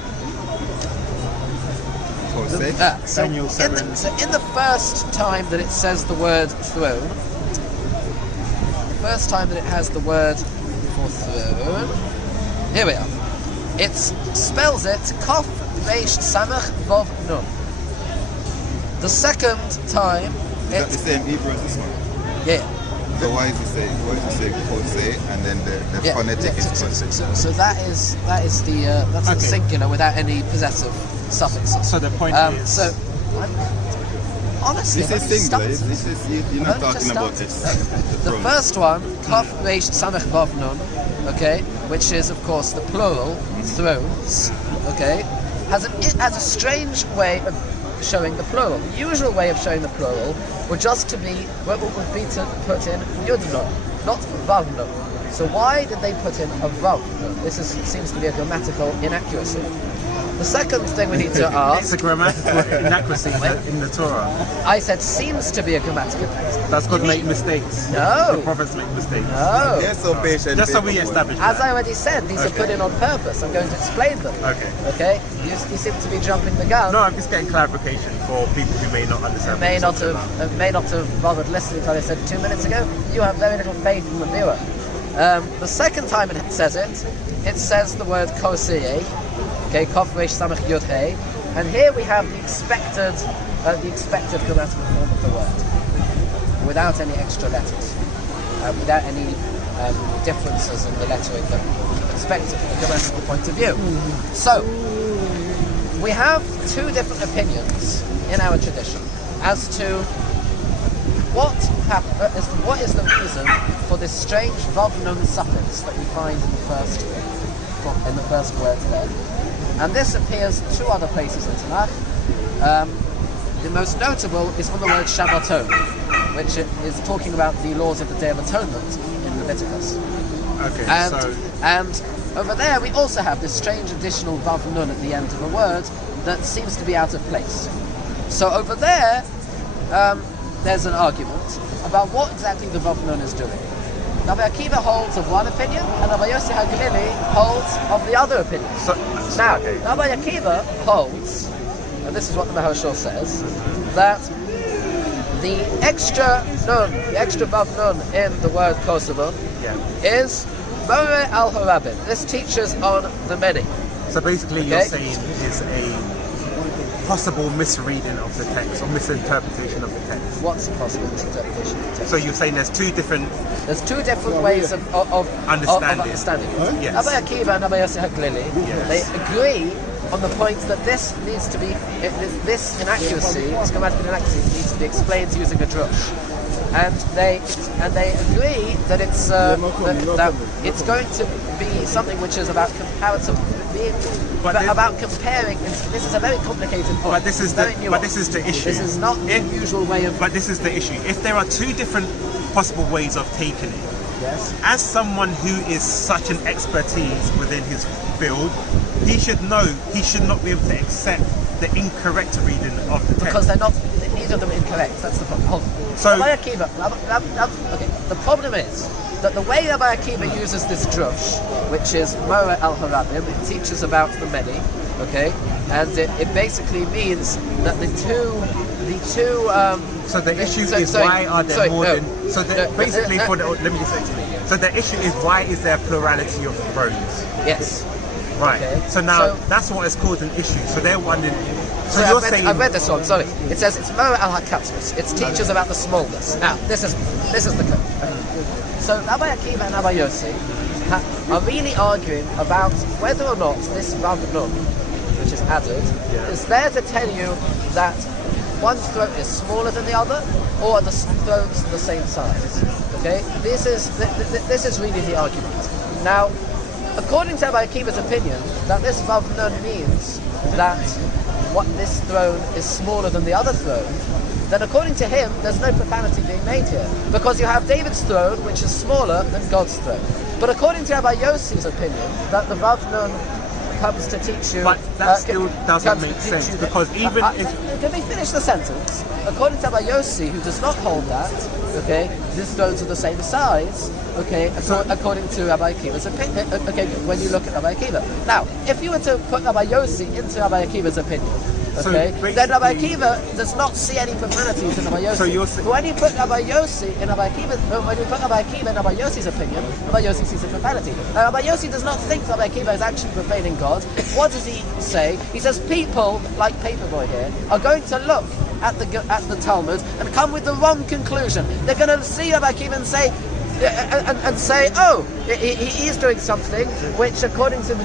So Daniel 7. so in the first time that it says the word throne, the first time that it has the word for throne, here we are. It spells it Kof Reish Samach Vav Nun. The second time, Is that the same Hebrew as this one? yeah. So why is it saying Kose and then the Yeah, phonetic is Kose? so that's the Okay. singular without any possessive suffixes. So the point is. So honestly, This I'm is just singular. stumped. This is you're not I've just talking about started. this. The first one, Kaf Reish Samech Vav Nun, okay, which is of course the plural, thrones, okay, has a strange way of showing the plural. The usual way of showing the plural would be to put in Yud Nun, not Vav Nun. So why did they put in a Vav Nun? This seems to be a grammatical inaccuracy. The second thing we need to It's ask, a grammatical inaccuracy in the Torah. I said seems to be a grammatical inaccuracy. That's God make mistakes. No. The prophets make mistakes. No. They're so patient. Just so we Paperboy. establish As that. I already said, these are put in on purpose. I'm going to explain them. Okay. Okay? You seem to be jumping the gun. No, I'm just getting clarification for people who may not understand. May what not we're have talking may not have bothered listening to what I said 2 minutes ago. You have very little faith in the viewer. The second time it says says the word koseye, okay, kof reish samach yud hey, and here we have the expected grammatical form of the word, without any extra letters, without any differences in the lettering that expected from a grammatical point of view. So we have two different opinions in our tradition as to what is the reason for this strange vav nun suffix that we find in the first word there. And this appears two other places in Tanakh. The most notable is on the word Shabbaton, which is talking about the laws of the Day of Atonement in Leviticus. Okay, And over there we also have this strange additional vav nun at the end of a word that seems to be out of place. So over there, there's an argument about what exactly the vav nun is doing. Rabbi Akiva holds of one opinion, and Rabbi Yossi HaGlili holds of the other opinion. Now, Rabbi Akiva holds, and this is what the Maharshal says, that the extra vav nun in the word kosovon is More al Harabim. This teaches on the many. So basically, you're saying is a possible misreading of the text or misinterpretation of the text. What's the possible misinterpretation of the text? So you're saying there's two different ways of understanding. understanding it. Yes. Rabbi Akiva and Rabbi Yossi HaGlili, Yes. they agree on the point that this needs to be, this inaccuracy, this grammatical inaccuracy needs to be explained using a drush. And they agree that it's that it's going to be something which is about comparative being, about comparing. This is a very complicated point. But this is the issue. This is not the usual way of. But this is the issue. If there are two different possible ways of taking it, Yes. as someone who is such an expertise within his field, he should know he should not be able to accept the incorrect reading of the text. Because they're not, neither of them are incorrect. That's the problem. Hold on. So- Rabbi Akiva, okay, the problem is that the way Rabbi Akiva uses this drush, which is Mora al Harabim, it teaches about the many, okay, and it basically means that the two. So the issue is why are there more than? So basically, let me just explain. So the issue is why is there plurality of thrones? Yes. Right. Okay. So now So- that's what has caused an issue. So they're wondering. So you're saying I've read this one. Sorry, it says it's Mora al Hakatzos. It teaches about the smallness. Now this is the code. So Rabbi Akiva and Rabbi Yossi are really arguing about whether or not this Vav Nun, which is added, is there to tell you that one throat is smaller than the other, or are the throats the same size? Okay, this is really the argument. Now, according to Rabbi Akiva's opinion, that this Vav Nun means that what this throne is smaller than the other throne, then according to him, there's no profanity being made here. Because you have David's throne, which is smaller than God's throne. But according to Rabbi Yossi's opinion, that the Vav Nun comes to teach you... But that still doesn't make sense, because even if... Let me finish the sentence. According to Rabbi Yossi, who does not hold that, okay, these thrones are the same size, Okay, so according to Rabbi Akiva's opinion, okay, when you look at Rabbi Akiva. Now, if you were to put Rabbi Yossi into Rabbi Akiva's opinion, okay, then Rabbi Akiva does not see any profanities in Rabbi Yossi. So you're when you put Rabbi Yossi in Rabbi Akiva, when you put Rabbi Akiva in Rabbi Yossi's opinion, Rabbi Yossi sees a profanity. Now, Rabbi Yossi does not think Rabbi Akiva is actually profaning God. What does he say? He says people like Paperboy here are going to look at the Talmud and come with the wrong conclusion. They're going to see Rabbi Akiva and say. And say, oh, he is doing something which, according to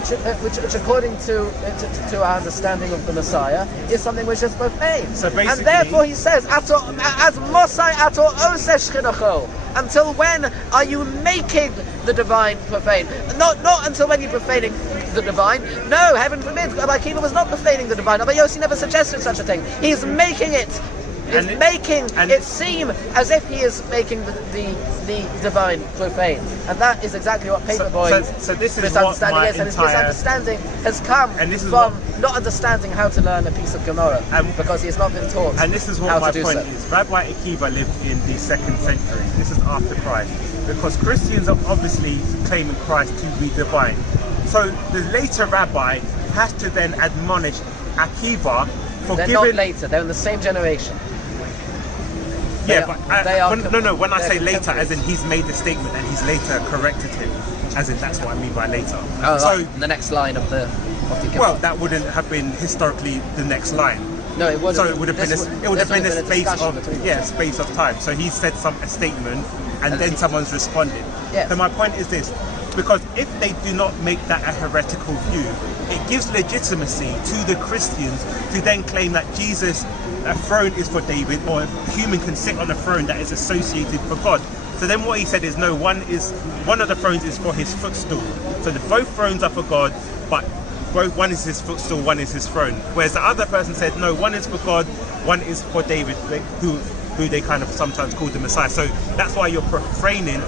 our understanding of the Messiah, is something which is profane. So basically, and therefore he says, as Mosai ato osesh chinucho. Until when are you making the divine profane? Not until when you're profaning the divine. No, heaven forbid. Rabbi Akiva was not profaning the divine. Rabbi Yossi never suggested such a thing. He's making it. Is making it seem as if he is making the divine profane, and that is exactly what Paperboy's misunderstanding is. And his misunderstanding has come from not understanding how to learn a piece of Gemara, because he has not been taught. And this is what my point is. Rabbi Akiva lived in the 2nd century. This is after Christ, because Christians are obviously claiming Christ to be divine. So the later rabbi has to then admonish Akiva for They're giving. not later. They're in the same generation. Yeah, when I say later, as in he's made the statement and he's later corrected him, as in that's what I mean by later. Oh, so the next line of the well, that wouldn't have been historically the next line. No, it wouldn't. So it would have been a space of time. So he said a statement, and then someone's responded. Yes. So my point is this. Because if they do not make that a heretical view, it gives legitimacy to the Christians to then claim that Jesus' throne is for David, or a human can sit on a throne that is associated for God. So then what he said is, no, one of the thrones is for his footstool. So both thrones are for God, but one is his footstool, one is his throne. Whereas the other person said, no, one is for God, one is for David, who they kind of sometimes call the Messiah. So that's why you're profaning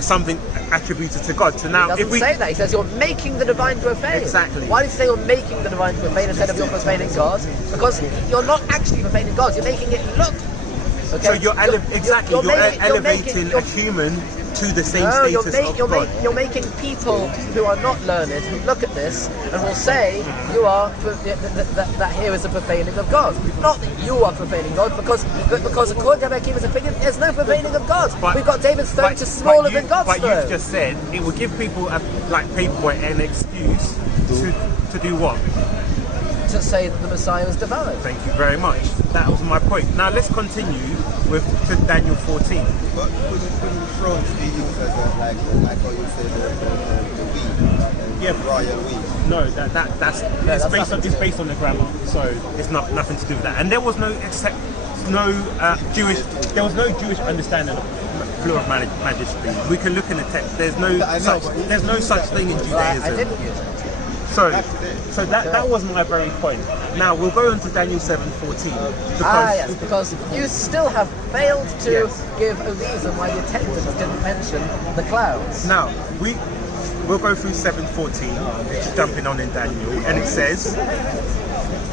something attributed to God. So now, he doesn't say that. He says you're making the divine profane. Exactly. Why do you say you're making the divine profane instead of you're profaning God? Because you're not actually profaning God. You're making it look. Okay? So you're elevating a human to the same status of God. You're making people who are not learned who look at this and will say you are that here is a profaning of God. Not that you are profaning God, because according to Rabbi Akiva's opinion, there's no profaning of God. We've got David's throne which is smaller than God's throne. But you've just said it will give people like Paperboy an excuse to do what? To say that the Messiah was divine. Thank you very much. That was my point. Now let's continue to Daniel 14. But couldn't the thrones be used as like how you said the weed, the royal weed? No, it's based on the grammar, so it's nothing to do with that. And there was no Jewish understanding of plural majesty. We can look in the text. There's no such thing in Judaism. I didn't use it. So that was my very point. Now we'll go on to Daniel 7:14. Because you still have failed to give a reason why the attendants didn't mention the clouds. Now we'll go through 7:14. It's jumping on in Daniel, and it says,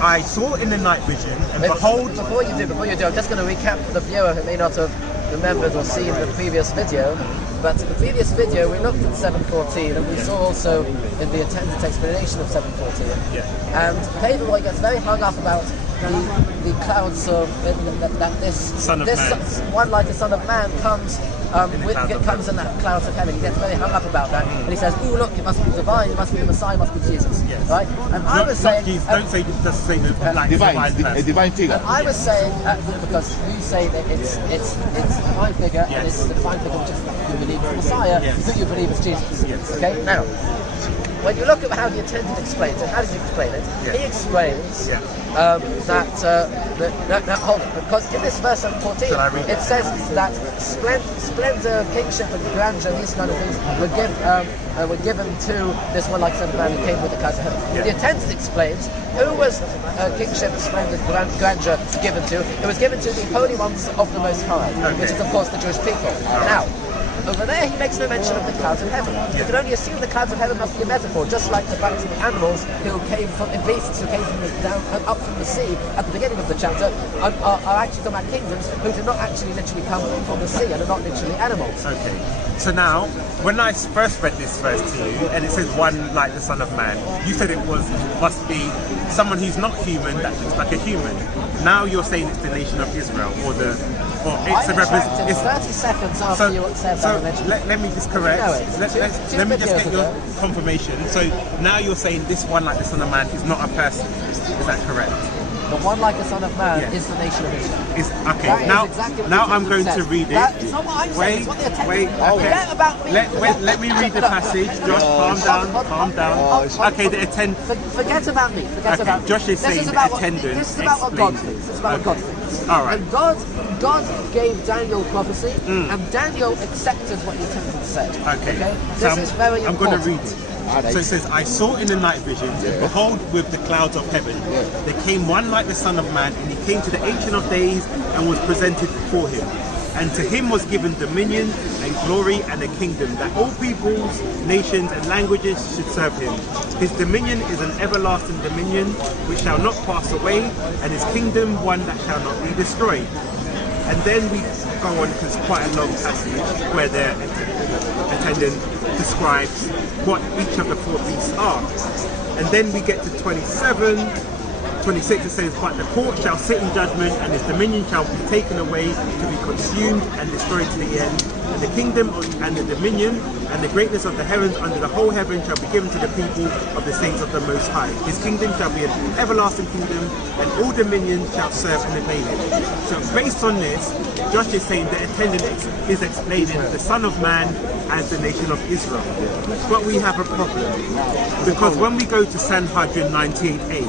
"I saw in the night vision, and behold." Before you do, I'm just going to recap for the viewer who may not have remembered or seen the previous video. But in the previous video, we looked at 7:14, and we saw also in the attendant explanation of 7:14. Yeah. And Paperboy gets very hung up about the clouds of that this one like a son of man comes in the clouds of heaven. He gets very hung up about that, and he says, "Oh, look, it must be divine. It must be the Messiah. It must be Jesus." Yes. Right? And I was saying, don't say just say the a divine figure. and I was saying because you say that it's a divine figure, and it's the divine figure which is you believe is the Messiah, who you believe is Jesus. Yes. Okay. Now, when you look at how the attendant explains it, how does he explain it? Yeah. He explains that hold on, because in this verse 14 it says that splendor, kingship, and grandeur, these kind of things were given to this one like son of man who came with the clouds of heaven. Yeah. The attendant explains who was kingship, splendor, grandeur given to. It was given to the holy ones of the Most High, which is of course the Jewish people. Now, over there he makes no mention of the clouds of heaven. You can only assume the clouds of heaven must be a metaphor, just like the fact that the animals who came from the beasts who came from up from the sea at the beginning of the chapter are actually talking about kingdoms who did not actually literally come from the sea and are not literally animals. Okay. So now, when I first read this verse to you, and it says one like the Son of Man, you said it must be someone who's not human that looks like a human. Now you're saying it's the nation of Israel, or it's a representation. It's 30 seconds after you said that. So let me just correct. Let me just get your confirmation. So now you're saying this one like the Son of Man is not a person. Is that correct? The one like a Son of Man is the nation of Israel. Okay. Now I'm going to read it. It's not what I'm saying. It's what the attendant. Forget about me. Let me read the passage. Josh, calm down. Okay, the attendant. Forget about me. Forget about me. Josh is saying the attendant. This is about what God thinks. This is about what God thinks. All right. And God gave Daniel prophecy, and Daniel accepted what the attendant said. Okay. This is very I'm important. going to read it. So it says, I saw in the night visions, and behold, with the clouds of heaven, there came one like the Son of Man, and he came to the Ancient of Days and was presented before him. And to him was given dominion and glory and a kingdom, that all peoples, nations, and languages should serve him. His dominion is an everlasting dominion which shall not pass away, and his kingdom one that shall not be destroyed. And then we go on, because it's quite a long passage, where the attendant describes what each of the four beasts are. And then we get to 26, it says, but the court shall sit in judgment, and his dominion shall be taken away to be consumed and destroyed to the end. And the kingdom and the dominion and the greatness of the heavens under the whole heaven shall be given to the people of the saints of the Most High. His kingdom shall be an everlasting kingdom, and all dominions shall serve and obey him. So based on this, Josh is saying the attendant is explaining the Son of Man as the nation of Israel. But we have a problem, because when we go to Sanhedrin 98a,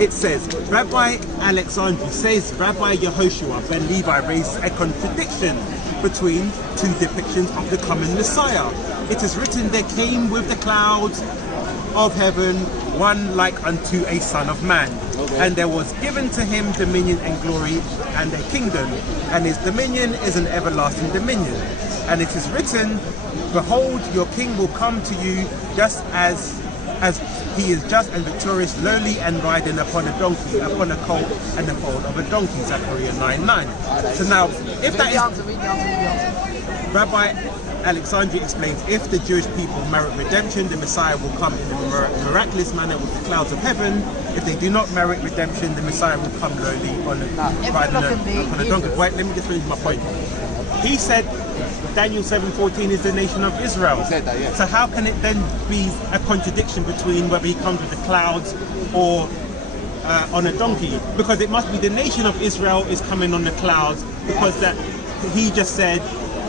it says, Rabbi Alexandri says Rabbi Yehoshua ben Levi raised a contradiction between two depictions of the coming Messiah. It is written, there came with the clouds of heaven one like unto a Son of Man. And there was given to him dominion and glory and a kingdom, and his dominion is an everlasting dominion. And it is written, behold, your king will come to you just as he is just and victorious, lowly and riding upon a donkey, upon a colt and the foal of a donkey. Zechariah 9:9. So now, if that is Rabbi Alexandria explains, if the Jewish people merit redemption, the Messiah will come in a miraculous manner with the clouds of heaven. If they do not merit redemption, the Messiah will come lowly on riding upon a donkey. Wait, let me just finish my point. He said Daniel 7:14 is the nation of Israel. Said that, yeah. So how can it then be a contradiction between whether he comes with the clouds or on a donkey? Because it must be the nation of Israel is coming on the clouds, because that he just said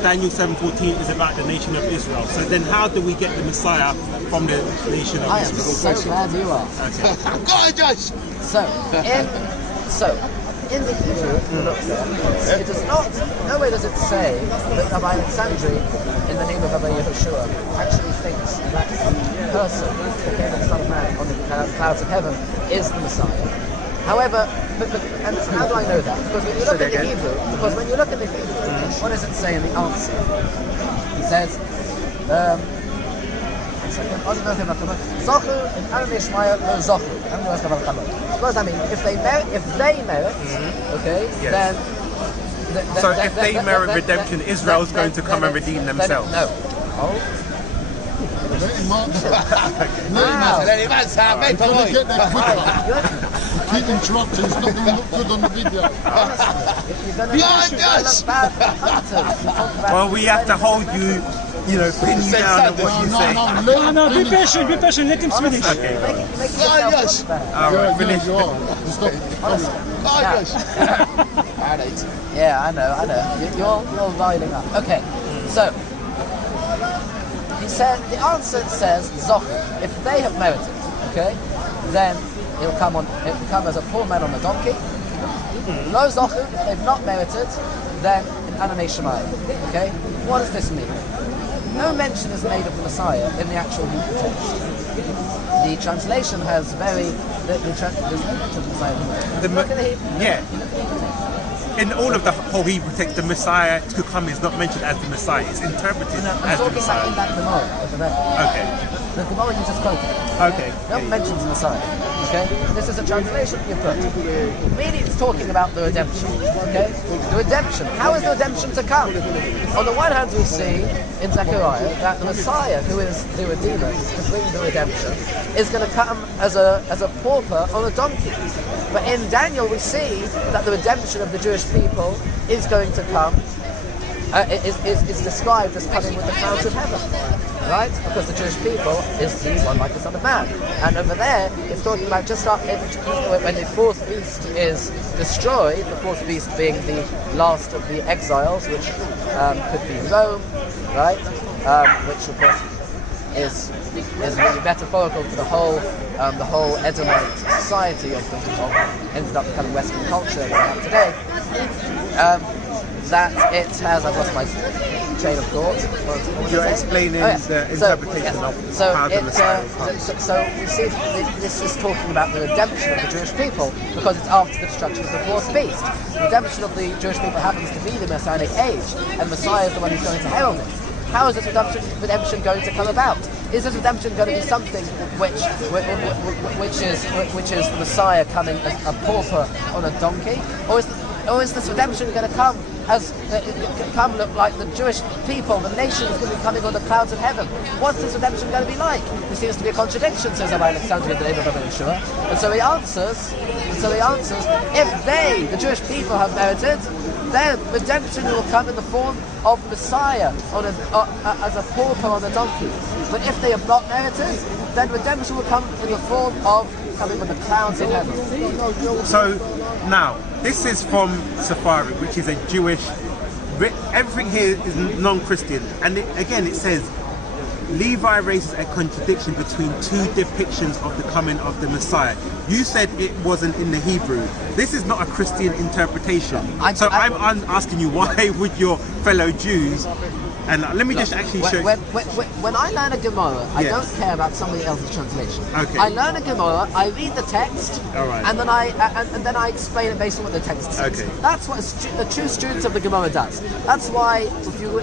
Daniel 7:14 is about the nation of Israel. So then how do we get the Messiah from the nation of I am Israel? so glad you are. Okay. Go on, Josh! In the Hebrew, if you look there, it does not, nowhere does it say that Rabbi Alexandri, in the name of Rabbi Yehoshua, actually thinks that the person who came as the Son of Man on the clouds of heaven is the Messiah. However, and how do I know that? Because when you look at the Hebrew, what does it say in the answer? He says, what does that mean? If they merit, okay, Yes. then So if they merit redemption, Israel's going to come and redeem themselves. No. Let him answer, Paperboy. Get that quicker. Keep interrupting, it's not going to look good on the video. Well, we have to hold you, pin you down on what you say. No, Be patient, let him finish. Okay. Josh! All right, finish. You are. Stop. Go on, Josh! Alright. Yeah, I know. You're riling up. Okay, so he said the answer says Zocher. If they have merited, okay, then he'll come as a poor man on a donkey. Lo Zocher, if they've not merited, then in Ananei Shemayim. Okay, what does this mean? No mention is made of the Messiah in the actual Hebrew text. The translation has there's no mention of the Messiah. Look at the Hebrew. Yeah. in all of the whole Hebrew text, the Messiah to come is not mentioned as the Messiah. It's interpreted I'm as the talking about in Messiah. that Gemara over there. Okay. The Gemara you just quoted. Okay. No one mentions Messiah. Okay? This is a translation you put. Really, it's talking about the redemption. Okay? The redemption. How is the redemption to come? On the one hand, we see in Zechariah that the Messiah, who is the Redeemer, to bring the redemption, is going to come as a pauper on a donkey. But in Daniel, we see that the redemption of the Jewish people is going to come. Is described as coming with the clouds of heaven, right? Because the Jewish people is the one like the Son of Man. And over there, it's talking about just when the fourth beast is destroyed, the fourth beast being the last of the exiles, which could be Rome, right? Which of course is really metaphorical for the whole Edomite society of ended up becoming Western culture that we have today. That it has, I've lost my train of thought. What was You're I saying? explaining the interpretation of how the Messiah will come. So we see this is talking about the redemption of the Jewish people because it's after the destruction of the fourth beast. The redemption of the Jewish people happens to be the Messianic age, and Messiah is the one who's going to herald it. How is this redemption going to come about? Is this redemption going to be something which is the Messiah coming as a pauper on a donkey, or is this redemption going to come look like the Jewish people, the nation is going to be coming on the clouds of heaven? What's this redemption going to be like? There seems to be a contradiction, says Rabbi Alexander in the name of Rabbi Yeshua. And so he answers, if they, the Jewish people, have merited, then redemption will come in the form of Messiah as a pauper on a donkey. But if they have not merited, then redemption will come in the form of coming with the clouds of heaven. So now, this is from Safari, which is a Jewish. Everything here is non-Christian, and it says Levi raises a contradiction between two depictions of the coming of the Messiah. You said it wasn't in the Hebrew. This is not a Christian interpretation. I'm asking you, why would your fellow Jews? And let me just actually show you. When I learn a Gemara, I don't care about somebody else's translation. Okay. I learn a Gemara, I read the text, All right. and then I explain it based on what the text says. Okay. That's what the true student of the Gemara does. That's why if you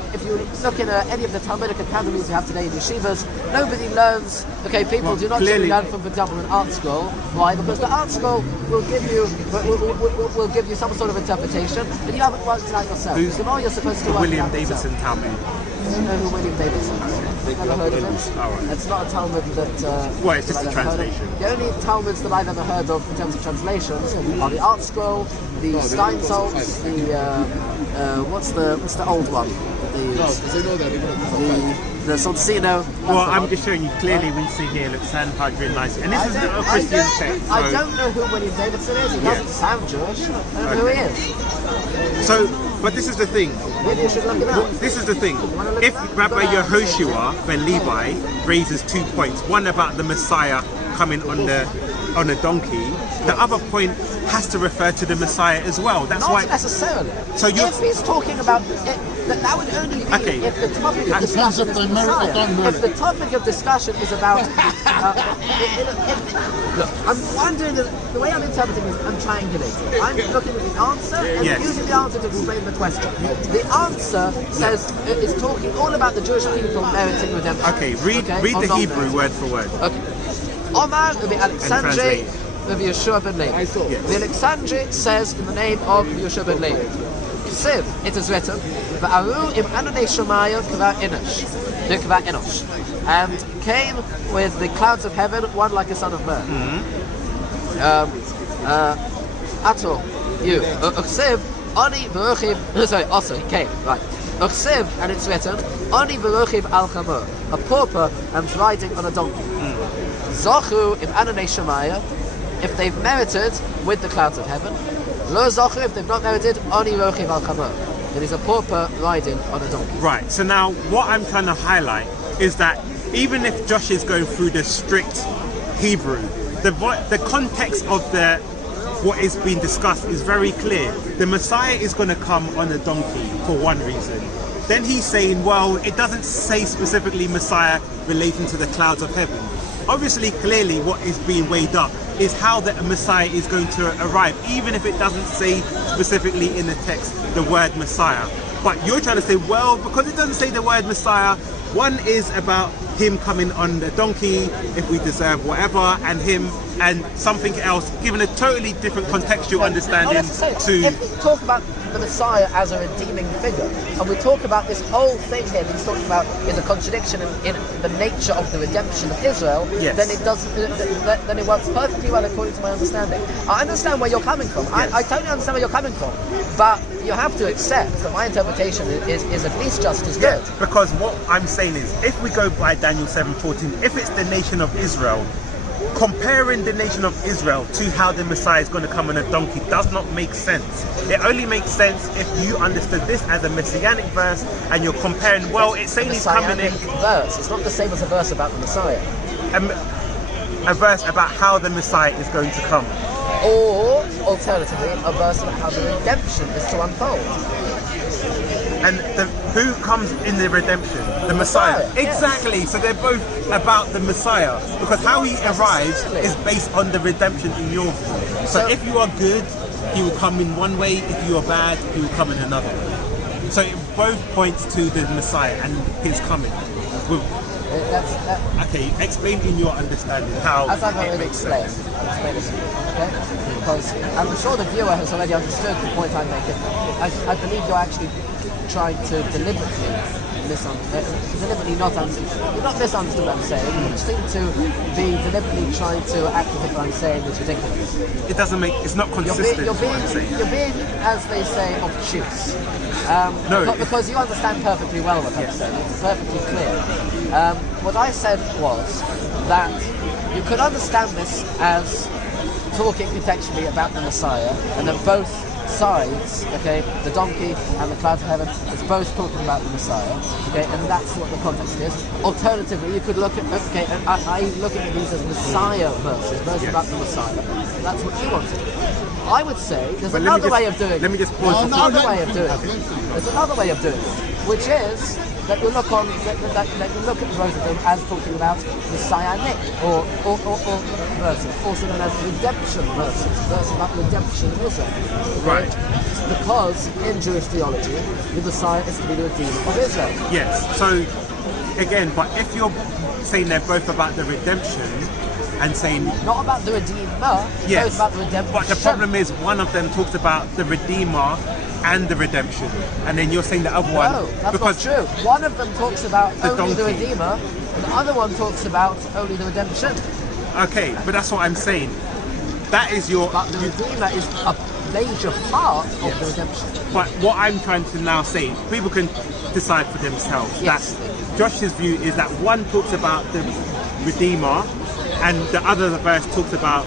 look in any of the Talmudic academies we have today in yeshivas, nobody learns. Okay, people do not clearly learn from, for example, an art scroll. Why? Because the art scroll will give you some sort of interpretation, but you haven't worked it out yourself. Who's the Gemara you're supposed to work William it out yourself. Davidson Talmud? I don't know who William Davidson is. Never heard of him. All right. It's not a Talmud that. Well, it's just that a I've ever heard of. translation. The only Talmuds that I've ever heard of in terms of translations are the Art Scroll, the Steinsaltz, what's the old one? The Sonsino. Well, I'm just showing you clearly. We see here, look, Sanhedrin, nice, and this is not a Christian text. I don't know who William Davidson is. He doesn't sound Jewish. I don't know who he is. So, but this is the thing. Maybe you should look him up. This is the thing. If Rabbi Yehoshua ben Levi raises 2 points, one about the Messiah coming on a donkey, the other point has to refer to the Messiah as well. That's Not why. necessarily. So if he's talking about it, that would only be if the topic of discussion is Messiah. If the topic of discussion is about, look, I'm wondering the way I'm interpreting is I'm triangulating. I'm looking at the answer and using the answer to explain the question. The answer says is talking all about the Jewish people meriting redemption. Okay, read the Hebrew word for word. Okay. Omar the Alexandri of Yeshua ben Levi. The Alexandri says in the name of Yeshua ben Levi. Siv, it is written, V'aru im ananei shomaya kva enosh, and came with the clouds of heaven, one like a son of man. Ato, you. Uksiv, ani v'ruchiv, sorry, also, he came, right. Uksiv, and it's written, ani v'ruchiv al chamor, a pauper and riding on a donkey. Zochu im ananei shomaya, if they've merited with the clouds of heaven. Lo zochu, if they've not merited, ani rochiv al chamor. It is a pauper riding on a donkey. Right. So now, what I'm trying to highlight is that even if Josh is going through the strict Hebrew, the context of what is being discussed is very clear. The Messiah is going to come on a donkey for one reason. Then he's saying, well, it doesn't say specifically Messiah relating to the clouds of heaven. Obviously, clearly, what is being weighed up is how the Messiah is going to arrive, even if it doesn't say specifically in the text the word Messiah. But you're trying to say, well, because it doesn't say the word Messiah, one is about him coming on the donkey, if we deserve whatever, and him, and something else, given a totally different contextual understanding to... If we talk about the Messiah as a redeeming figure, and we talk about this whole thing here that he's talking about is a contradiction in the nature of the redemption of Israel, Yes. then it does. Then it works perfectly well according to my understanding. I understand where you're coming from. Yes. I totally understand where you're coming from, but you have to accept that my interpretation is at least just as good. Because what I'm saying is, if we go by Daniel 7:14, if it's the nation of Israel, comparing the nation of Israel to how the Messiah is going to come on a donkey does not make sense. It only makes sense if you understood this as a messianic verse and you're comparing, well, it's saying he's coming in... verse. It's not the same as a verse about the Messiah. A verse about how the Messiah is going to come. Or, alternatively, a verse about how the redemption is to unfold. And who comes in the redemption? The Messiah. Yes. Exactly. So they're both about the Messiah, because how he arrives is based on the redemption in your view. So if you are good, he will come in one way. If you are bad, he will come in another way. So it both points to the Messiah and his coming. Okay, explain in your understanding how... As I've already explained, I'll explain it to you, okay? Because I'm sure the viewer has already understood the point I'm making. I believe you're actually trying to deliberately not misunderstood what I'm saying. You seem to be deliberately trying to act as if I'm saying is ridiculous. It doesn't make... It's not consistent. You're what I'm saying. being, as they say, obtuse. No. Because you understand perfectly well what I'm saying. It's perfectly clear. What I said was that you could understand this as talking contextually about the Messiah, and then both sides, okay, the donkey and the clouds of heaven, it's both talking about the Messiah, okay, and that's what the context is. Alternatively, you could look at, okay, and I'm looking at these as Messiah verses about the Messiah. That's what you want to do. I would say there's another way of doing it. Let me just pause. There's another way of doing it. There's another way of doing it, which is that you look on that you look at both of them as talking about messianic or verses, also known as redemption verses about redemption of Israel. Right. Because in Jewish theology, the Messiah is to be the Redeemer of Israel. Yes. So again, but if you're saying they're both about the redemption and saying not about the Redeemer, yes, both about the redemption. But the problem is one of them talks about the Redeemer and the redemption, and then you're saying the other one. No, that's because not true. One of them talks about only the donkey. Redeemer, and the other one talks about only the redemption. Okay, but that's what I'm saying. That is your... But the Redeemer is a major part of the redemption. But what I'm trying to now say, people can decide for themselves. Yes. That Josh's view is that one talks about the Redeemer, and the other verse talks about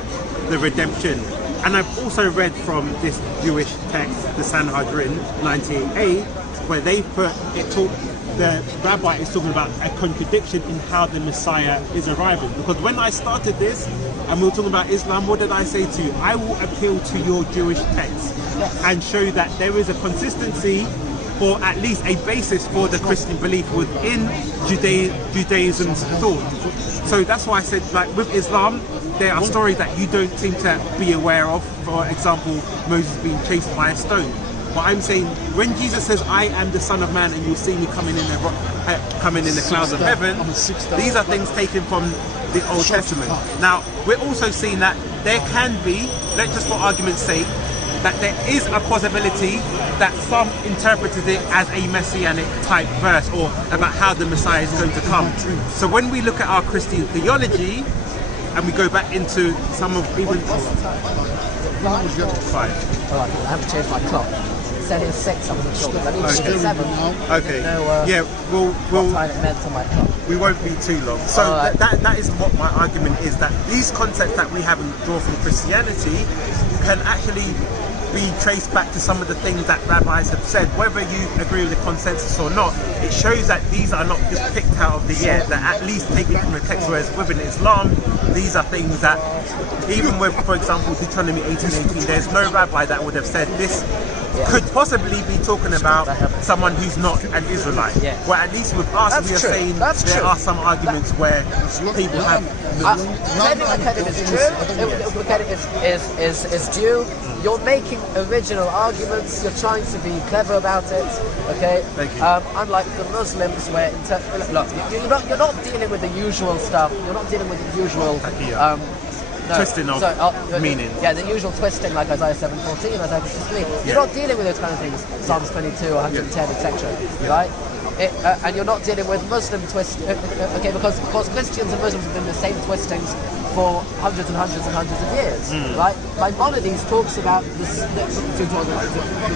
the redemption. And I've also read from this Jewish text, the Sanhedrin 98a, where they put it the rabbi is talking about a contradiction in how the Messiah is arriving. Because when I started this and we were talking about Islam, what did I say to you? I will appeal to your Jewish text and show that there is a consistency, or at least a basis for the Christian belief within Judaism's thought. So that's why I said, like with Islam, there are stories that you don't seem to be aware of. For example, Moses being chased by a stone. But I'm saying, when Jesus says, "I am the Son of Man, and you'll see me coming in the clouds of heaven," these are things taken from the Old Testament. Now, we're also seeing that there can be, let's just for argument's sake, that there is a possibility that some interpreted it as a messianic type verse, or about how the Messiah is going to come. So when we look at our Christian theology, and we go back into some of even... Five. Alright, I haven't changed my clock. It said it's 6, I wasn't sure. I need to Okay. 7. Okay. No, we'll time it meant on my clock. we won't be too long. So Alright. that is what my argument is, that these concepts that we haven't drawn from Christianity can actually be traced back to some of the things that rabbis have said. Whether you agree with the consensus or not, it shows that these are not just picked out of the air, that at least taken from the text, whereas within Islam, these are things that, even with, for example, Deuteronomy 18:18, there's no rabbi that would have said this could possibly be talking about someone who's not an Israelite. Yeah. Well, at least with us, That's we are true. saying That's there true. are some arguments where people have. Credit where credit is true. Where credit is due. You're making original arguments. You're trying to be clever about it. Okay. Thank you. Unlike the Muslims, where look, you're not dealing with the usual stuff. You're not dealing with the usual. Twisting of meaning. Yeah, the usual twisting like Isaiah 7:14, Isaiah 53. You're not dealing with those kind of things. Psalms 22, 110, etc. Right? And you're not dealing with Muslim twist. Okay, because Christians and Muslims have been the same twistings for hundreds and hundreds and hundreds of years. Right? Maimonides talks about the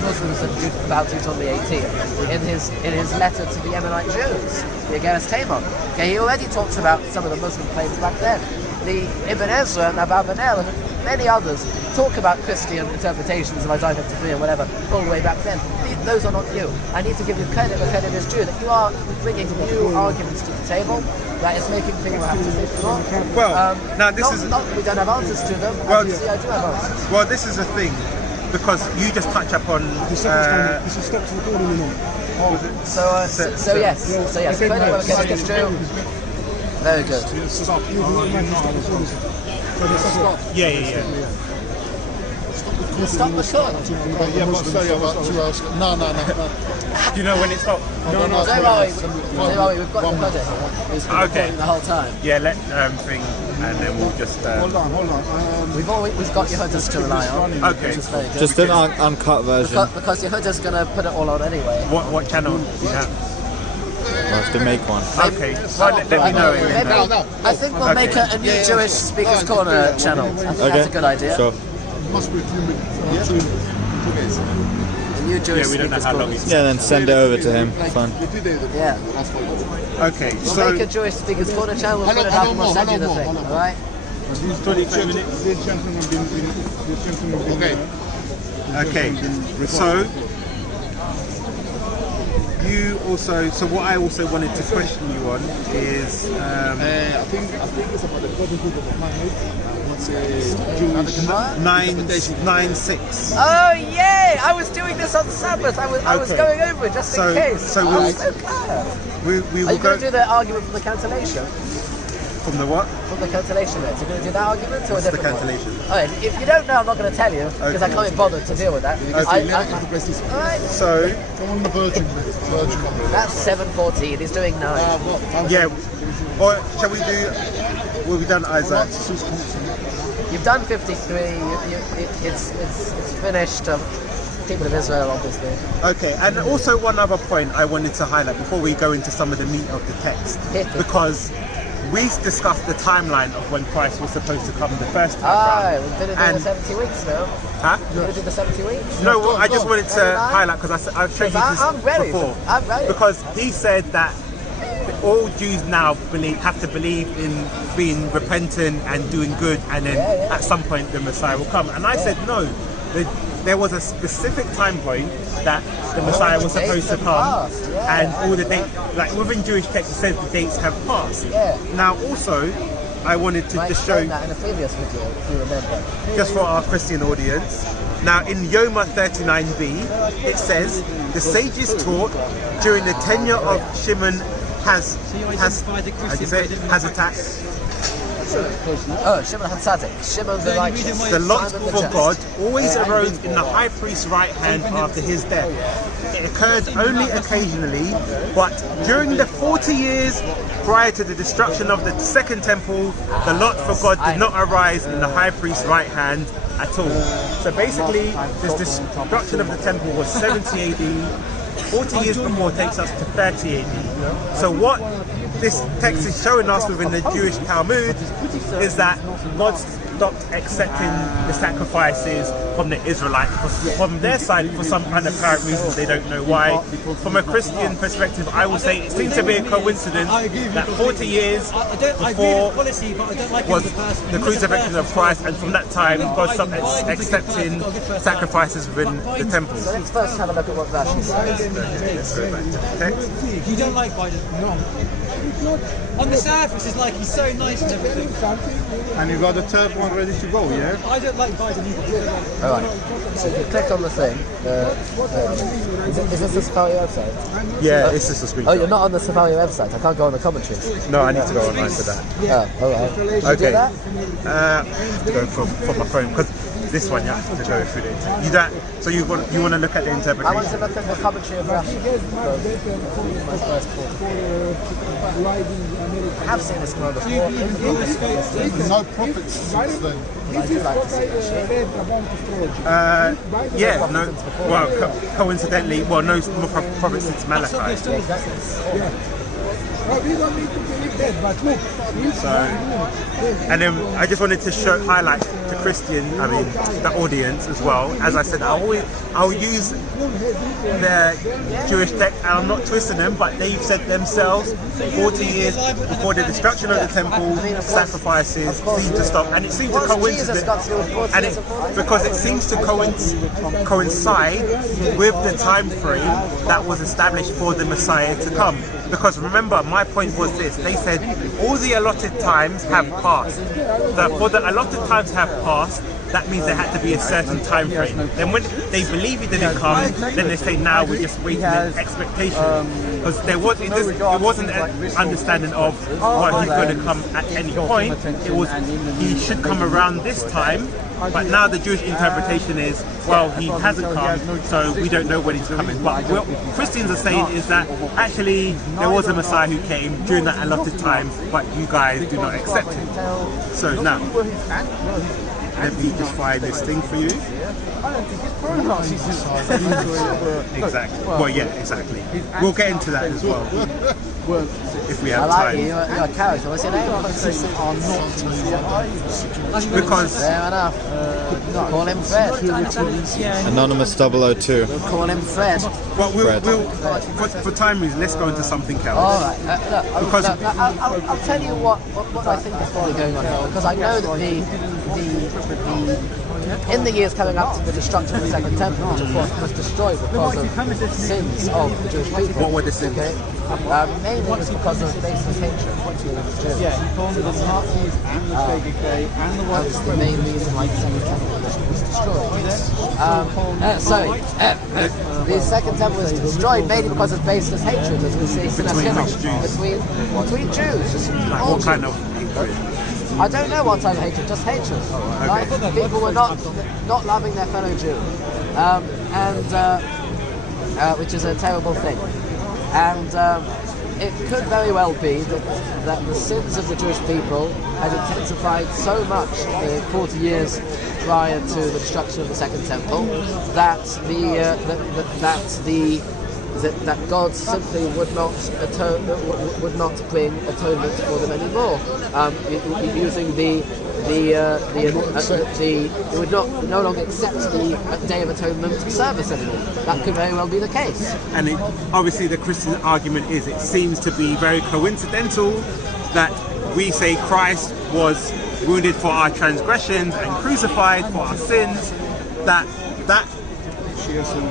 Muslims about Deuteronomy 18 in his letter to the Yemenite Jews, the Ageres Tamar. Okay, he already talks about some of the Muslim claims back then. The Ibn Ezra and Ababanel and many others talk about Christian interpretations of Isaiah 53 or whatever all the way back then. Those are not new. I need to give you credit where credit is due, that you are bringing new arguments to the table that is making people have to think more. Well, now this not, is... Not that we don't have answers to them, Well, as you see I do have answers. Well, this is a thing, because you just touch upon... This is stopped recording or not? So yes, credit where credit is due. Very good. Yeah. Stop the show. Yeah, but sorry, about 2 hours. No. Do you know when it stopped? Don't worry, we've got the credit. It's been recording the whole time. Yeah, let thing, and then we'll just... Hold on. We've got Yehuda's to rely on. Okay. Which is very good. Just an uncut version. Because Yehuda's going to put it all on anyway. What channel do you have? We'll have to make one. Okay, well, let me know. I think we'll make a new Jewish Speakers Corner channel. I think that's a good idea. Sure. Must be a few minutes. 2 days. A new Jewish We don't know Speakers how long Corner. it's... Yeah, then send it over to him. Fun. Yeah. Okay, We'll so... make a Jewish Speakers Corner channel. We'll put it up and we'll send you the thing. All right? 23 minutes. Okay, so... So what I also wanted to question you on is... I think it's about the golden book of Muhammad. What's Jewish 996. Oh, yay! I was doing this on Sabbath. I was Okay. going over it just in case. So Oh, we'll- so clever. We Are will you go... going to do the argument from the cancellation? From the what? From the cancellation bit. So you're going to do that argument or What's a the different one? cancellation? Alright, if you don't know, I'm not going to tell you because I can't be bothered to deal with that. Alright, So, Go on the Virgin. that's 7:14. He's doing 9. yeah. Or shall we do... Will we done Isaac? You've done 53. It's finished. People of Israel, obviously. Okay, and also one other point I wanted to highlight before we go into some of the meat of the text, because we discussed the timeline of when Christ was supposed to come the first time Aye, round. we're going to do the And- 70 weeks now. Huh? We're going to do the 70 weeks. No, well, I just wanted to Very nice. highlight because I showed you this I'm ready. before. I'm ready. Because he said that all Jews now have to believe in being repentant and doing good, and then at some point the Messiah will come. And I said no. There was a specific time point that the Messiah was supposed to come, and all the dates, like within Jewish text, it says the dates have passed. Yeah. Now, also, I wanted to I just show, explained that in a previous video, if you remember. just for our Christian audience. Now, in Yoma 39b, it says the sages taught during the tenure of Shimon has attacked. Oh, Shimon HaTzadik. Shimon the righteous. The lot Simon the for just. God always arose in the high priest's right hand after his death. It occurred only occasionally, but during the 40 years prior to the destruction of the second temple, the lot for God did not arise in the high priest's right hand at all. So basically, this destruction of the temple was 70 AD. 40 years before takes us to 30 AD. So what this text is showing us within the Jewish Talmud is that God stopped accepting the sacrifices from the Israelites from their side for some kind of apparent reasons they don't know why. From a Christian perspective, I will say it seems to be a coincidence that 40 years before was the crucifixion of Christ, and from that time God stopped accepting sacrifices within the temple. So let's first have a look at what Rashi says. Let's go back to the text. You don't like Biden? No. On the surface, it's like he's so nice and everything. And you got the third one ready to go, yeah? I don't like Biden either. Alright, so if you click on the thing, is this the Safari website? Yeah, it's just a screenshot. Oh, you're not on the Safari website. I can't go on the commentaries. No, I need to go online for that. Oh, alright. Did you Okay. do that? I have to go from my phone because this one you have to go through the internet. You don't. So you want to look at the I want interpretation. to look at the commentary of Russia. My first thought. I have seen this scroll before. No profits since then. I do like to see that shit. Yeah, no. Well, coincidentally, well, no more prophets since Malachi. Yeah, exactly. We don't need to believe that, but look. So, and then I just wanted to highlight to the audience as well. As I said, I'll use the Jewish text, and I'm not twisting them, but they've said themselves 40 years before the destruction of the temple, sacrifices seem to stop, and it seems to coincide, because it seems to coincide with the time frame that was established for the Messiah to come. Because remember, my point was this: they said all the allotted times have passed. For the allotted times have passed, that means there had to be a certain time frame. Then when they believe he didn't come, then they say now we're just waiting in expectation. Because it wasn't an understanding of what he's going to come at any point. It was he should come around this time. But now the Jewish interpretation is, well, he hasn't come, so we don't know when he's coming. But what Christians are saying is that actually there was a Messiah who came during that allotted time, but you guys do not accept him. So now, let me just find this thing for you. Exactly. Well, yeah, exactly. We'll get into that as well. If we have I like time. you. You're a character. What's your name? Because Fair enough. Call him Fred. Anonymous 002. Call him Fred. well, for time reasons, let's go into something else. All right. Look, Because- I'll tell you what I think is probably going on here, because I know that in the years coming up to the destruction of the Second Temple, which of course was destroyed because of sins of the Jewish people. What were the sins? Okay? Mainly it was because of baseless hatred to the Jews. Yeah, he told me the Nazis and the KKK and the That was the main reason why the Second Temple was destroyed. The Second Temple was destroyed mainly because of baseless hatred, as we see between Jews. Just all What kind of hatred? I don't know what type of hatred, just hatred. Right? People were not loving their fellow Jew, which is a terrible thing. And it could very well be that the sins of the Jewish people had intensified so much 40 years prior to the destruction of the Second Temple that that God simply would not bring atonement for them anymore. Using it would no longer accept the Day of Atonement service anymore. That could very well be the case. And obviously the Christian argument is it seems to be very coincidental that we say Christ was wounded for our transgressions and crucified for our sins, that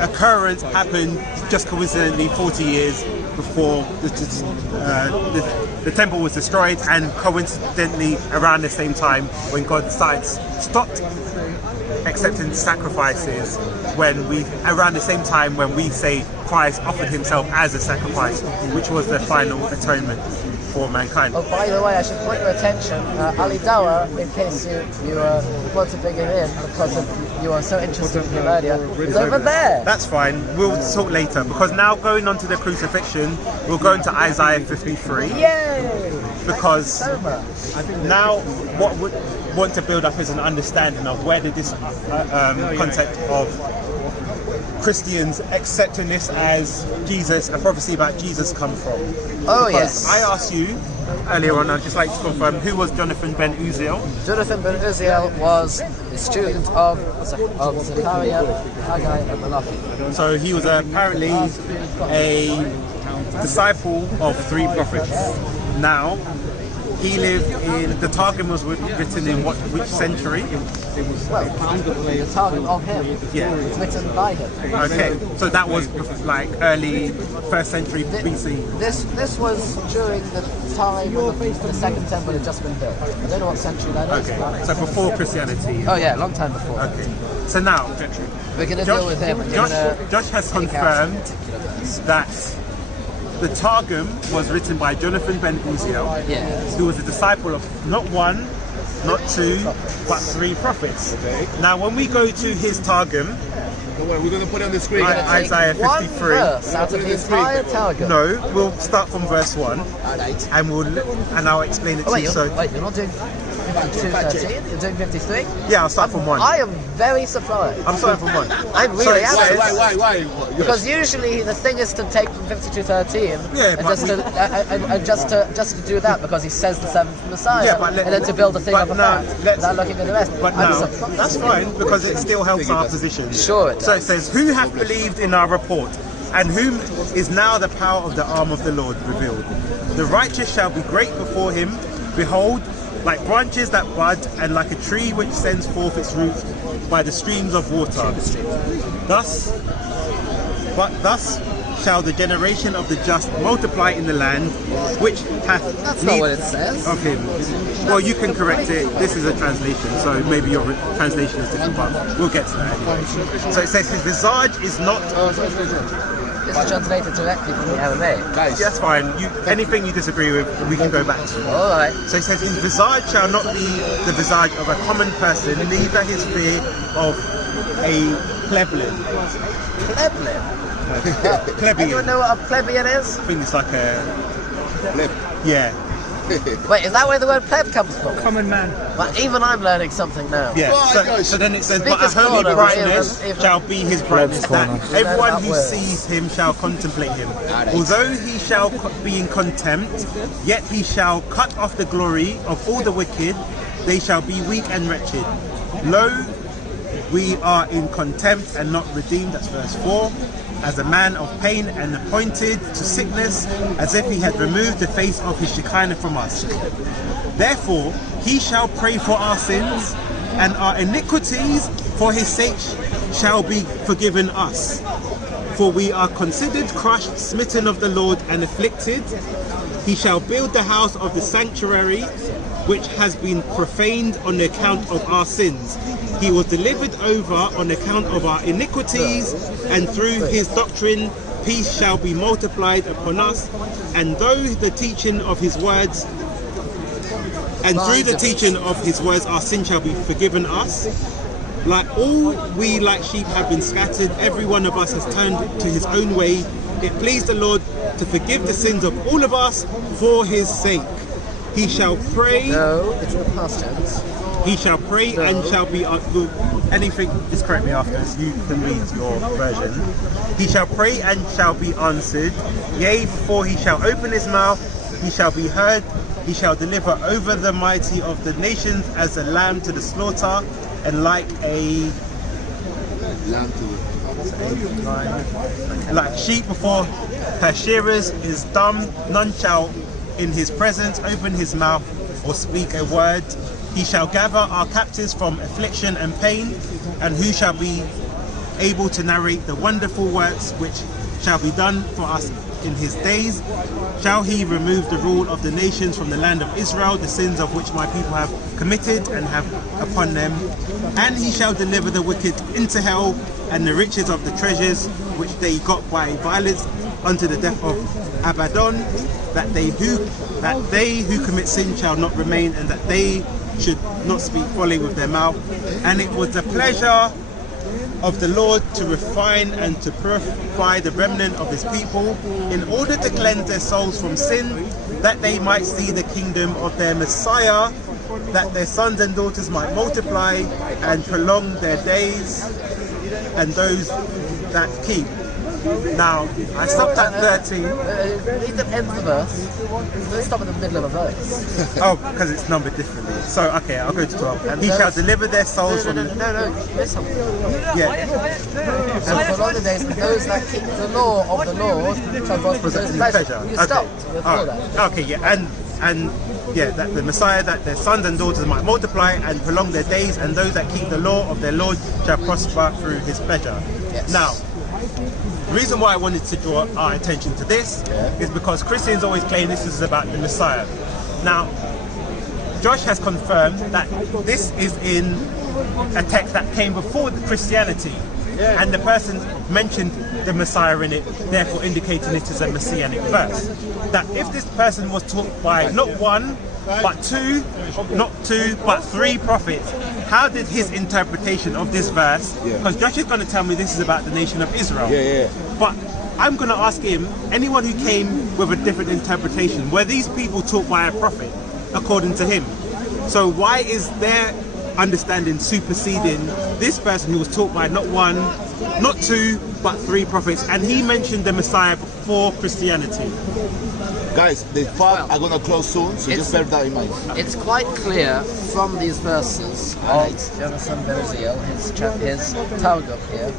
occurrence happened just coincidentally 40 years before the temple was destroyed, and coincidentally around the same time when God stopped accepting sacrifices, around the same time when we say Christ offered himself as a sacrifice, which was the final atonement for mankind. Oh, by the way, I should point your attention, Ali Dawa, in case you want to bring him in, because you are so interested in him earlier, is over there. That's fine, we'll talk later, because now going on to the crucifixion, we'll go into Isaiah 53. Yay! Because so much. now what we want to build up is an understanding of where did this concept of Christians accepting this as Jesus, a prophecy about Jesus, come from. Oh, because yes. I asked you earlier on, I'd just like to confirm, who was Jonathan ben Uziel? Jonathan ben Uziel was a student of Zechariah, Haggai and Malachi. So he was apparently a disciple of three prophets. Now, He lived in, the Targum was written in which century? Well, the Targum of him. Yeah. It's written by him. Okay, so that was like early 1st century BC. This was during the time when the Second Temple had just been built. I don't know what century that is. Okay, so before Christianity. Oh yeah, a long time before. Okay, so now We're going to deal with him. Josh has confirmed that the Targum was written by Jonathan ben Uziel, Yes. who was a disciple of not one, not two, but 3 prophets. Okay. Now, when we go to his Targum, Don't worry, we're going to put it on the screen. Right. Isaiah 53. One verse out of the entire Targum. no, we'll start from verse 1, and I'll explain it Oh, to you. So, wait, you're not doing 52:13? You're doing 53? yeah, I'll start from 1. I am very surprised. I'm starting from 1. I really am. Why? Because usually the thing is to take from 52:13 Yeah, and but just to do that because he says the seventh Messiah, Yeah, but and then to build a thing but of now, that let's- without looking at the rest. But I'm now, surprised. that's fine, because it still helps our position. Sure it So it does. says, who hath believed in our report, and whom is now the power of the arm of the Lord revealed? The righteous shall be great before him. Behold, like branches that bud, and like a tree which sends forth its roots by the streams of water. Thus shall the generation of the just multiply in the land, which hath That's not need what it says. of him. Well, you can correct it. This is a translation, so maybe your translation is different, but we'll get to that anyway. So it says his visage is not. It's translated directly from the Aramaic. That's fine. Anything you disagree with, we can go back to. All right. So it says his visage shall not be the visage of a common person, neither his fear of a plebeian. Plebeian. Plebeian. Anyone know what a plebeian is? I think it's like a. Pleb. Yeah. Wait, is that where the word pleb comes from? Common man. Well, even I'm learning something now. Yeah. Oh, So, gosh. so then it says, but a Speaker's holy corner, brightness even- shall be his brightness, that everyone who words. sees him shall contemplate him. Although he shall be in contempt, yet he shall cut off the glory of all the wicked. They shall be weak and wretched. Lo, we are in contempt and not redeemed. That's verse 4. As a man of pain and appointed to sickness, as if he had removed the face of his Shekinah from us. Therefore, he shall pray for our sins, and our iniquities for his sake shall be forgiven us. For we are considered crushed, smitten of the Lord, and afflicted. He shall build the house of the sanctuary, which has been profaned on the account of our sins. He was delivered over on account of our iniquities, and through his doctrine peace shall be multiplied upon us. And through the teaching of his words, our sin shall be forgiven us. Like all we like sheep have been scattered, every one of us has turned to his own way. It pleased the Lord to forgive the sins of all of us for his sake. He shall pray. No, it's in the past tense. He shall pray and shall be anything. Just correct me after. You can read your version. He shall pray and shall be answered. Yea, before he shall open his mouth, he shall be heard. He shall deliver over the mighty of the nations as a lamb to the slaughter, and like sheep before her shearers is dumb. None shall in his presence open his mouth or speak a word. He shall gather our captives from affliction and pain, and who shall be able to narrate the wonderful works which shall be done for us in his days? Shall he remove the rule of the nations from the land of Israel, the sins of which my people have committed and have upon them? And he shall deliver the wicked into hell, and the riches of the treasures which they got by violence unto the death of Abaddon, that they who commit sin shall not remain, and that they should not speak folly with their mouth. And it was the pleasure of the Lord to refine and to purify the remnant of his people, in order to cleanse their souls from sin, that they might see the kingdom of their Messiah, that their sons and daughters might multiply and prolong their days, and those that keep. Now, I stopped at 13. Read the end of the verse. Don't stop in the middle of a verse. Oh, because it's numbered differently. So, okay, I'll go to 12. And he shall deliver their souls from... No, there's something. Yeah. And for all the days, those that keep the law of the Lord shall prosper in his pleasure. You stopped before that. Okay, yeah, and that the Messiah, that their sons and daughters might multiply and prolong their days, and those that keep the law of their Lord shall prosper through his pleasure. Yes. Now, the reason why I wanted to draw our attention to this is because Christians always claim this is about the Messiah. Now, Josh has confirmed that this is in a text that came before the Christianity, and the person mentioned the Messiah in it, therefore indicating it is a messianic verse. That if this person was taught by not one, but two, not two, but three prophets, how did his interpretation of this verse, because Josh is going to tell me this is about the nation of Israel, but I'm going to ask him, anyone who came with a different interpretation, were these people taught by a prophet, according to him? So why is their understanding superseding this person who was taught by not one, not two, but three prophets, and he mentioned the Messiah before Christianity? Guys, the part are gonna close soon, so just bear that in mind. It's quite clear from these verses of Jonathan Ben Uziel, his Targum here,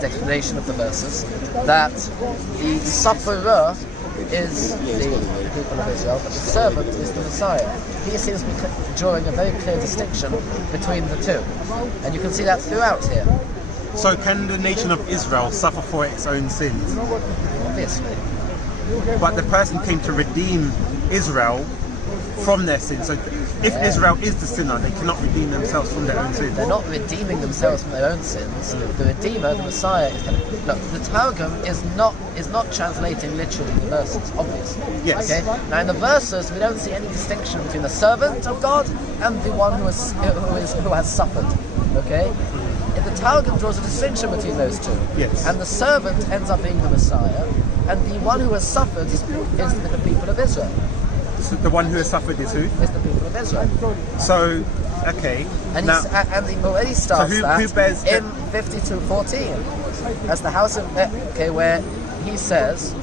the explanation of the verses, that the sufferer is the people of Israel, but the servant is the Messiah. He seems to be drawing a very clear distinction between the two, and you can see that throughout here. So can the nation of Israel suffer for its own sins? Obviously. But the person came to redeem Israel from their sins. So if Israel is the sinner, they cannot redeem themselves from their own sins. They're not redeeming themselves from their own sins. The Redeemer, the Messiah, is going to... Look, the Targum is not translating literally the verses, obviously. Yes. Okay? Now in the verses, we don't see any distinction between the servant of God and the one who has suffered. Okay? The Targum draws a distinction between those two. Yes. And the servant ends up being the Messiah, and the one who has suffered is the people of Israel. So the one who has suffered is who? Is the people of Israel. So, okay. And now, he already starts who bears in 52:14, as the house of where he says,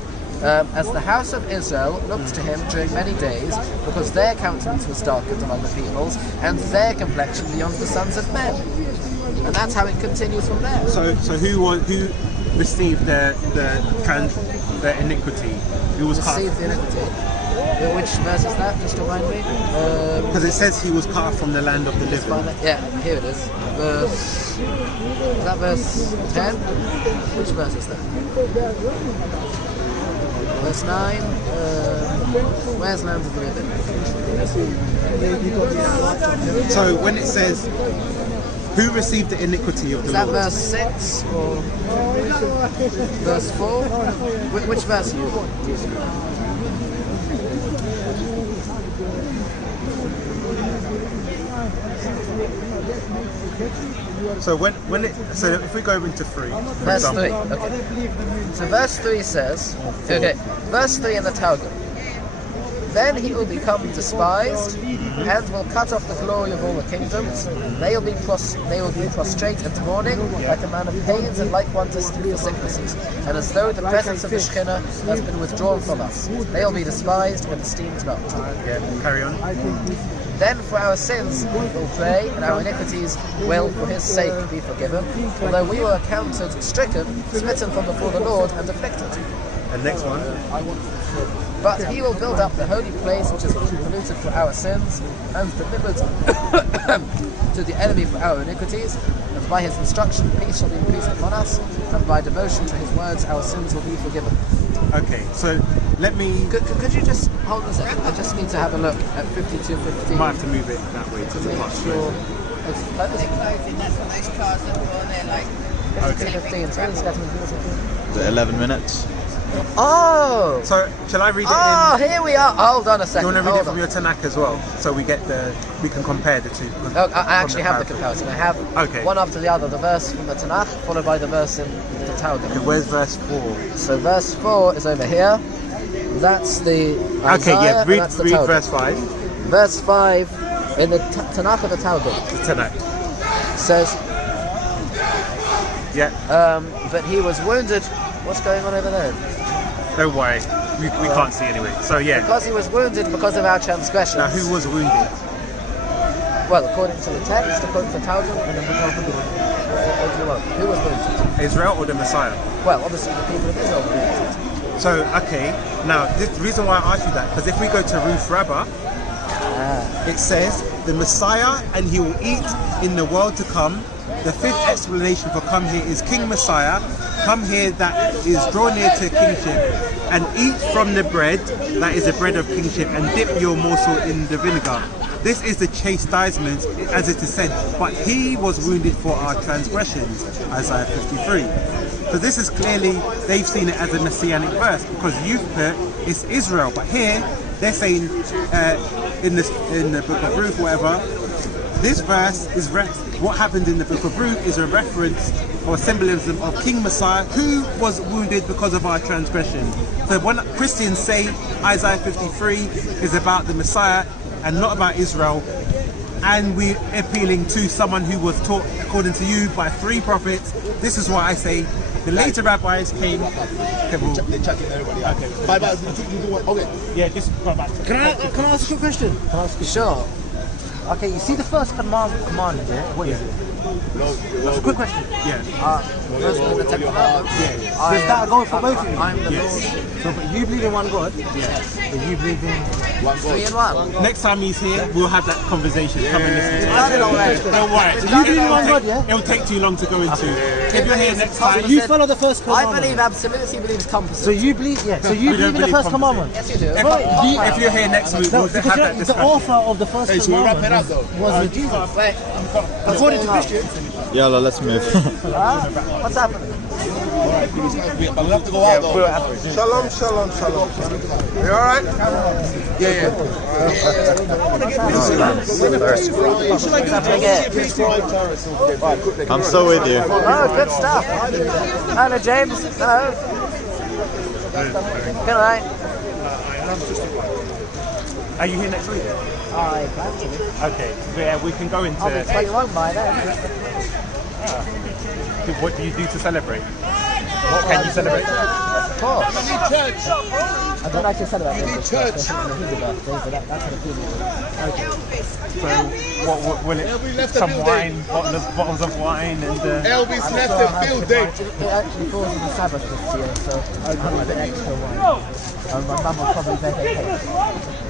as the house of Israel looked to him during many days, because their countenance was darkened among the peoples, and their complexion beyond the sons of men. And that's how it continues from there. So who received the iniquity? Who was cut? Received the iniquity. Which verse is that? Just remind me. Because it says he was cut off from the land of the living. Yeah, here it is. Is that verse 10? Which verse is that? Verse 9. Where's land of the living? So when it says, who received the iniquity of the Lord? Lord? Is that verse 6 or verse 4? Which verse are you? So so if we go into 3, for verse example. 3. Okay. So verse 3 says, verse 3 in the Targum. Then he will become despised and will cut off the glory of all the kingdoms. They will be prostrate and mourning, like a man of pains and like one to sleep for sicknesses, and as though the presence of the Shekhinah has been withdrawn from us. They will be despised and esteemed not. Yeah, carry on. Then for our sins we will pray, and our iniquities will for his sake be forgiven, although we were accounted stricken, smitten from before the Lord, and afflicted. And next one. But he will build up the holy place which has been polluted for our sins, and delivered to the enemy for our iniquities, and by his instruction peace shall be increased upon us, and by devotion to his words our sins will be forgiven. Okay, so let me... Could you just hold on a second? I just need to have a look at 52:15. Might have to move it that way to the make part. sure it's perfect. 52:15. So it's got to be- Is it 11 minutes? Oh! So shall I read it Oh, in? here we are. Hold on a Do second. you want to read it Hold from on. your Tanakh as well, so we can compare the two? Oh, I actually from have the comparison. I have Okay. one after the other. The verse from the Tanakh, followed by the verse in the Talmud. Okay, where's verse 4? So verse 4 is over here. That's the Isaiah, Okay, yeah, and read that's the Talmud. verse 5. Verse 5 in the Tanakh of the Talmud The Tanakh. says, Yeah. but he was wounded. What's going on over there? Don't worry. We can't see anyway. So yeah. Because he was wounded because of our transgressions. Now who was wounded? Well, according to the text, according to the Talmud, and then who was wounded? Israel or the Messiah? Well, obviously the people of Israel were wounded. So, okay, now the reason why I asked you that, because if we go to Ruth Rabbah, it says, the Messiah and he will eat in the world to come. The fifth explanation for come here is King Messiah, come here that is draw near to kingship, and eat from the bread that is the bread of kingship, and dip your morsel in the vinegar. This is the chastisement, as it is said, but he was wounded for our transgressions, Isaiah 53. So this is clearly, they've seen it as a messianic verse, because you've put it's Israel, but here they're saying in the book of Ruth, whatever, this verse is what happened in the book of Ruth is a reference or symbolism of King Messiah who was wounded because of our transgression. So when Christians say Isaiah 53 is about the Messiah and not about Israel, and we're appealing to someone who was taught according to you by 3 prophets, this is why I say the later rabbis came. Okay, Bye. Okay. yeah, just go back. Can I ask you a question? Sure. Okay, you see the first command there? What is it? That's a quick question. Yeah. First one, the Ten Commandments. Does that go for both of you? I'm the Yes. Lord. So, but you believe in one God? Yes. But you believe in... 3 in 1. Next time he's here, we'll have that conversation. Come and listen to Done it already. Don't worry. So you believe in one God, yeah? It'll take too long to go into. If you're here next time, You follow the first I commandment. believe absolutes, he believes compasses. So you believe, So you We don't believe in the believe first compasses. commandment? Yes, you do. if you're here next week, No, we'll have because that the discussion. author of the first Should we wrap it up commandment though? was Jesus. Wait. According to Christians. Yalla, let's move. What's happening? We have to go out though. Shalom, shalom, shalom. You alright? I'm so with you. Oh, good stuff. Hello, James. Hello. Good night. Are you here next week? I plan to. Okay, yeah, we can go into. I'll be 21 by then. What do you do to celebrate? What can you celebrate? Of course. I don't actually celebrate You need his church. birthday, his birthday, but that's at a funeral. So, what will it? Some wine, bottles of wine, and. Elvis left the building. It actually falls on the Sabbath this year, so I'm a bit extra wine. And my mum will probably bake a cake.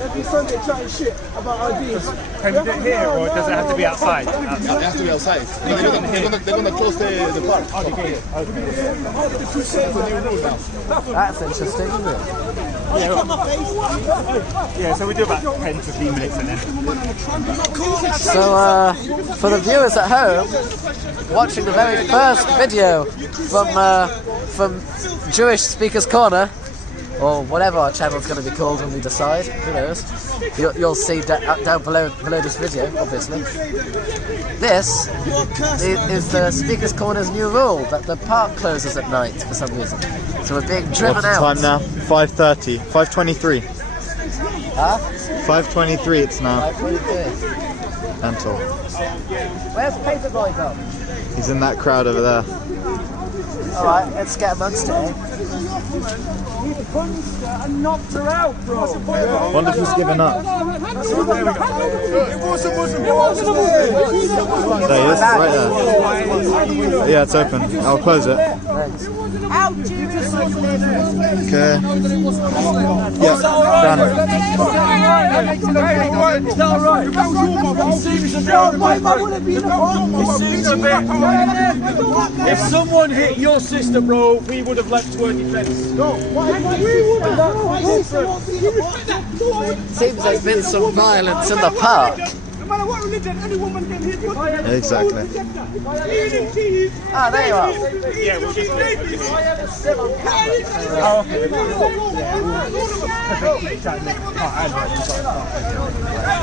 Every Sunday chatting shit about ideas. Can we do it here, or does it have to be outside? It has to be outside. They're gonna close the park. After the Crusades, That's interesting, isn't it? Yeah, so we do about 10-15 minutes and then. So, for the viewers at home, watching the very first video from Jewish Speakers Corner, or whatever our channel's going to be called when we decide, who knows. You'll see down below this video, obviously. This is the Speakers Corner's new rule, that the park closes at night for some reason. So we're being driven What's the out. time now? 5:30. 5:23. Huh? 5:23 it's now. 5:23. Mental. Where's Paperboy gone? He's in that crowd over there. Alright, let's get amongst it. and knocked her out, bro. Wonder if he's given up. It wasn't. There he is, right there. Yeah, it's open. I'll close it. Okay. Yeah, done. If someone hit your sister, bro, we would have leapt to her defence. Seems there's been some violence in the park. No matter what religion, any woman can hit you. Exactly. Ah, there you are. Yeah, we'll get Still on camera. Oh, okay.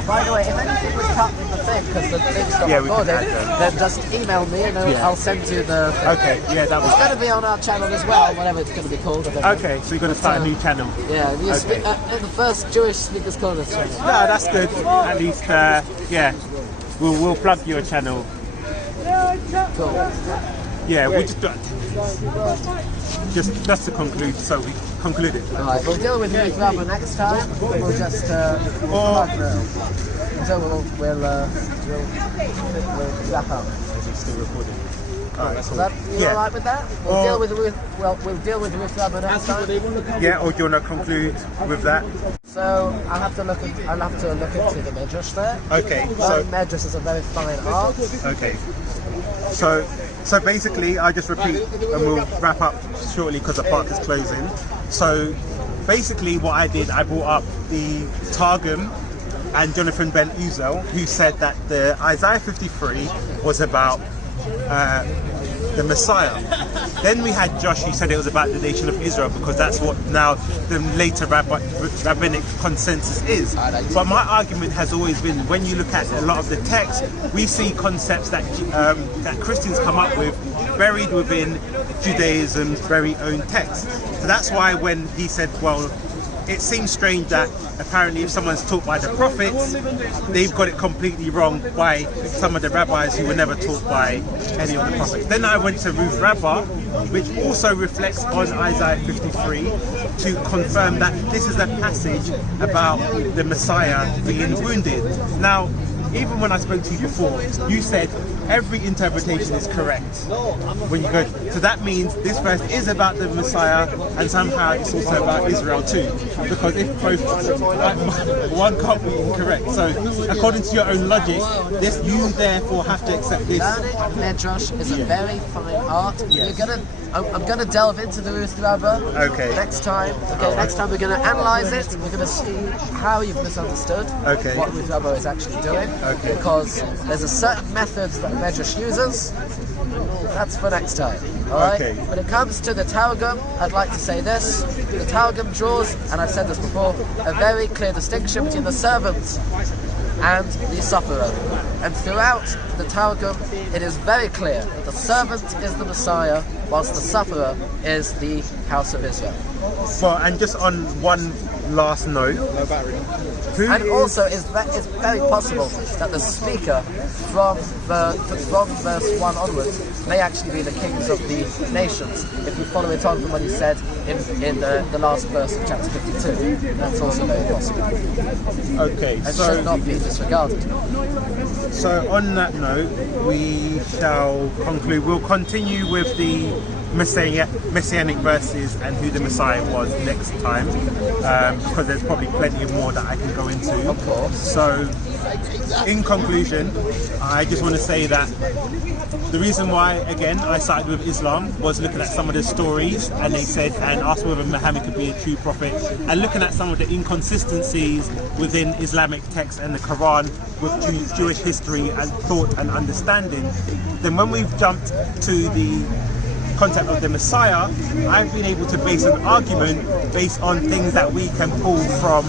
By the way, if anything was cut in the thing because the thing's not Yeah, we can recorded, add them. then just email me and I'll send you the thing. Okay, yeah, that was. It's going to be on our channel as well, whatever it's going to be called. I don't know. Okay, so you're going to start a new channel. Yeah, you Okay. the first Jewish Speakers Corner channel. No, that's good. At least, yeah, we'll plug your channel. Cool. Yeah, we just to conclude. So we concluded. Alright, we'll deal with Ruth Rabbah next time. We'll just plug now. So we'll wrap up. Is he still recording? Is that you all right with that? We'll deal with the Ruth Rabba next time. Yeah, or do you want to conclude with that? So I'll have to look into the Medrash there. Okay, so Medrash is a very fine art. okay, so basically, I'll just repeat and we'll wrap up shortly because the park is closing. So basically, what I did, I brought up the Targum and Jonathan Ben Uzel, who said that the Isaiah 53 was about the Messiah. Then we had Josh, who said it was about the nation of Israel because that's what now the later rabbinic consensus is. But my argument has always been, when you look at a lot of the text, we see concepts that that Christians come up with buried within Judaism's very own text. So that's why when he said, well, it seems strange that apparently if someone's taught by the prophets, they've got it completely wrong by some of the rabbis who were never taught by any of the prophets. Then I went to Ruth Rabbah, which also reflects on Isaiah 53 to confirm that this is a passage about the Messiah being wounded. Now, even when I spoke to you before, you said every interpretation is correct when you go. So that means this verse is about the Messiah and somehow it's also about Israel too. Because if both, one can't be incorrect. So according to your own logic, this you therefore have to accept this. Medrash is a very fine art. Yes. I'm gonna delve into the Ruth Rabbah next time. Next time we're gonna analyze it. We're gonna see how you've misunderstood what Ruth Rabbah is actually doing. Because there's a certain methods that Medrash uses. That's for next time. Alright? When it comes to the Targum, I'd like to say this. The Targum draws, and I've said this before, a very clear distinction between the servant and the sufferer. And throughout the Targum, it is very clear that the servant is the Messiah, whilst the sufferer is the house of Israel. Well, and just on one last note, also it's very possible that the speaker from verse 1 onwards may actually be the kings of the nations, if we follow it on from what he said in the last verse of chapter 52. That's also very possible. And should not be disregarded. So on that note, we shall conclude. We'll continue with the messianic verses and who the Messiah was next time, because there's probably plenty more that I can go into. Of course. So in conclusion, I just want to say that the reason why, again, I started with Islam was looking at some of the stories, and they said, and asked whether Muhammad could be a true prophet, and looking at some of the inconsistencies within Islamic texts and the Quran with Jewish history and thought and understanding. Then when we've jumped to the concept of the Messiah, I've been able to base an argument based on things that we can pull from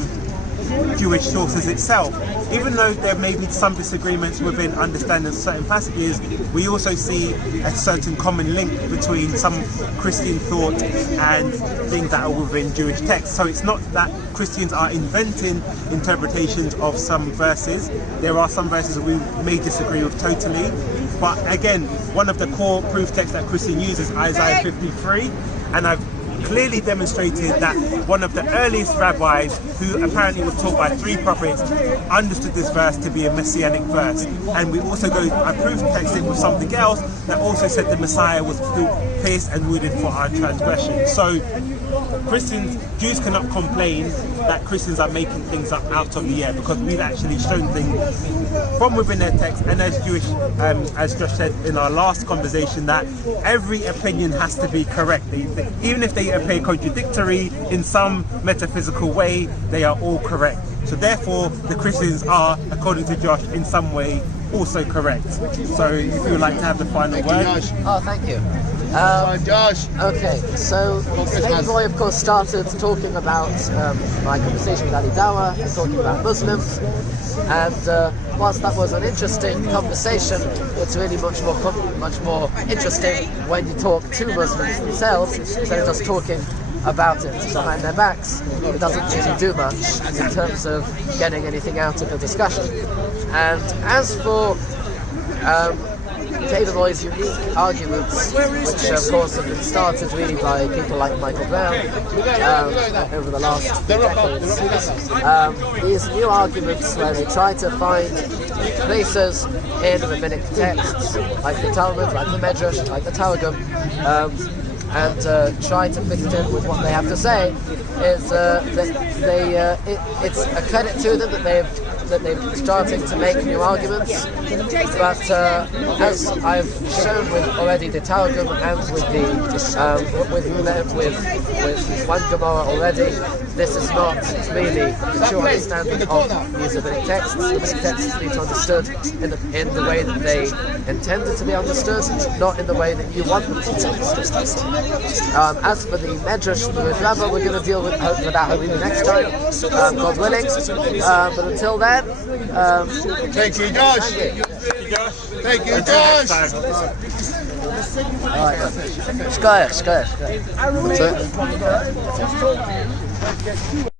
Jewish sources itself. Even though there may be some disagreements within understanding certain passages, we also see a certain common link between some Christian thought and things that are within Jewish texts. So it's not that Christians are inventing interpretations of some verses. There are some verses we may disagree with totally. But again, one of the core proof texts that Christian uses is Isaiah 53, and I've clearly demonstrated that one of the earliest rabbis, who apparently was taught by 3 prophets, understood this verse to be a messianic verse. And we also I proof texted with something else that also said the Messiah was pierced and wounded for our transgression. So Jews cannot complain that Christians are making things up out of the air, because we've actually shown things from within their text, and as Josh said in our last conversation, that every opinion has to be correct. Even if they appear contradictory in some metaphysical way, they are all correct. So therefore, the Christians are, according to Josh, in some way also correct. So if you would like to have the final word. Oh, thank you. Josh. Okay, so Paperboy, of course, started talking about my conversation with Ali Dawa, talking about Muslims, and whilst that was an interesting conversation, it's really much more interesting when you talk to Muslims themselves instead of just talking about it behind their backs. It doesn't really do much in terms of getting anything out of the discussion. And as for Paperboy's unique arguments, which of course have been started really by people like Michael Brown over the last few decades. These new arguments where they try to find places in rabbinic texts, like the Talmud, like the Medrash, like the Targum, and try to fit it in with what they have to say, is that it's a credit to them that they've starting to make new arguments. But as I've shown with already the Targum and with one Gemara already, this is not really the true understanding of these rabbinic texts. The rabbinic texts need to be understood in the way that they intended to be understood, not in the way that you want them to be understood. As for the Medrash, the Rabba, we're going to deal with that hopefully next time, God willing. But until then, Thank you, Josh. Thank you, Josh. alright. Shkoyach.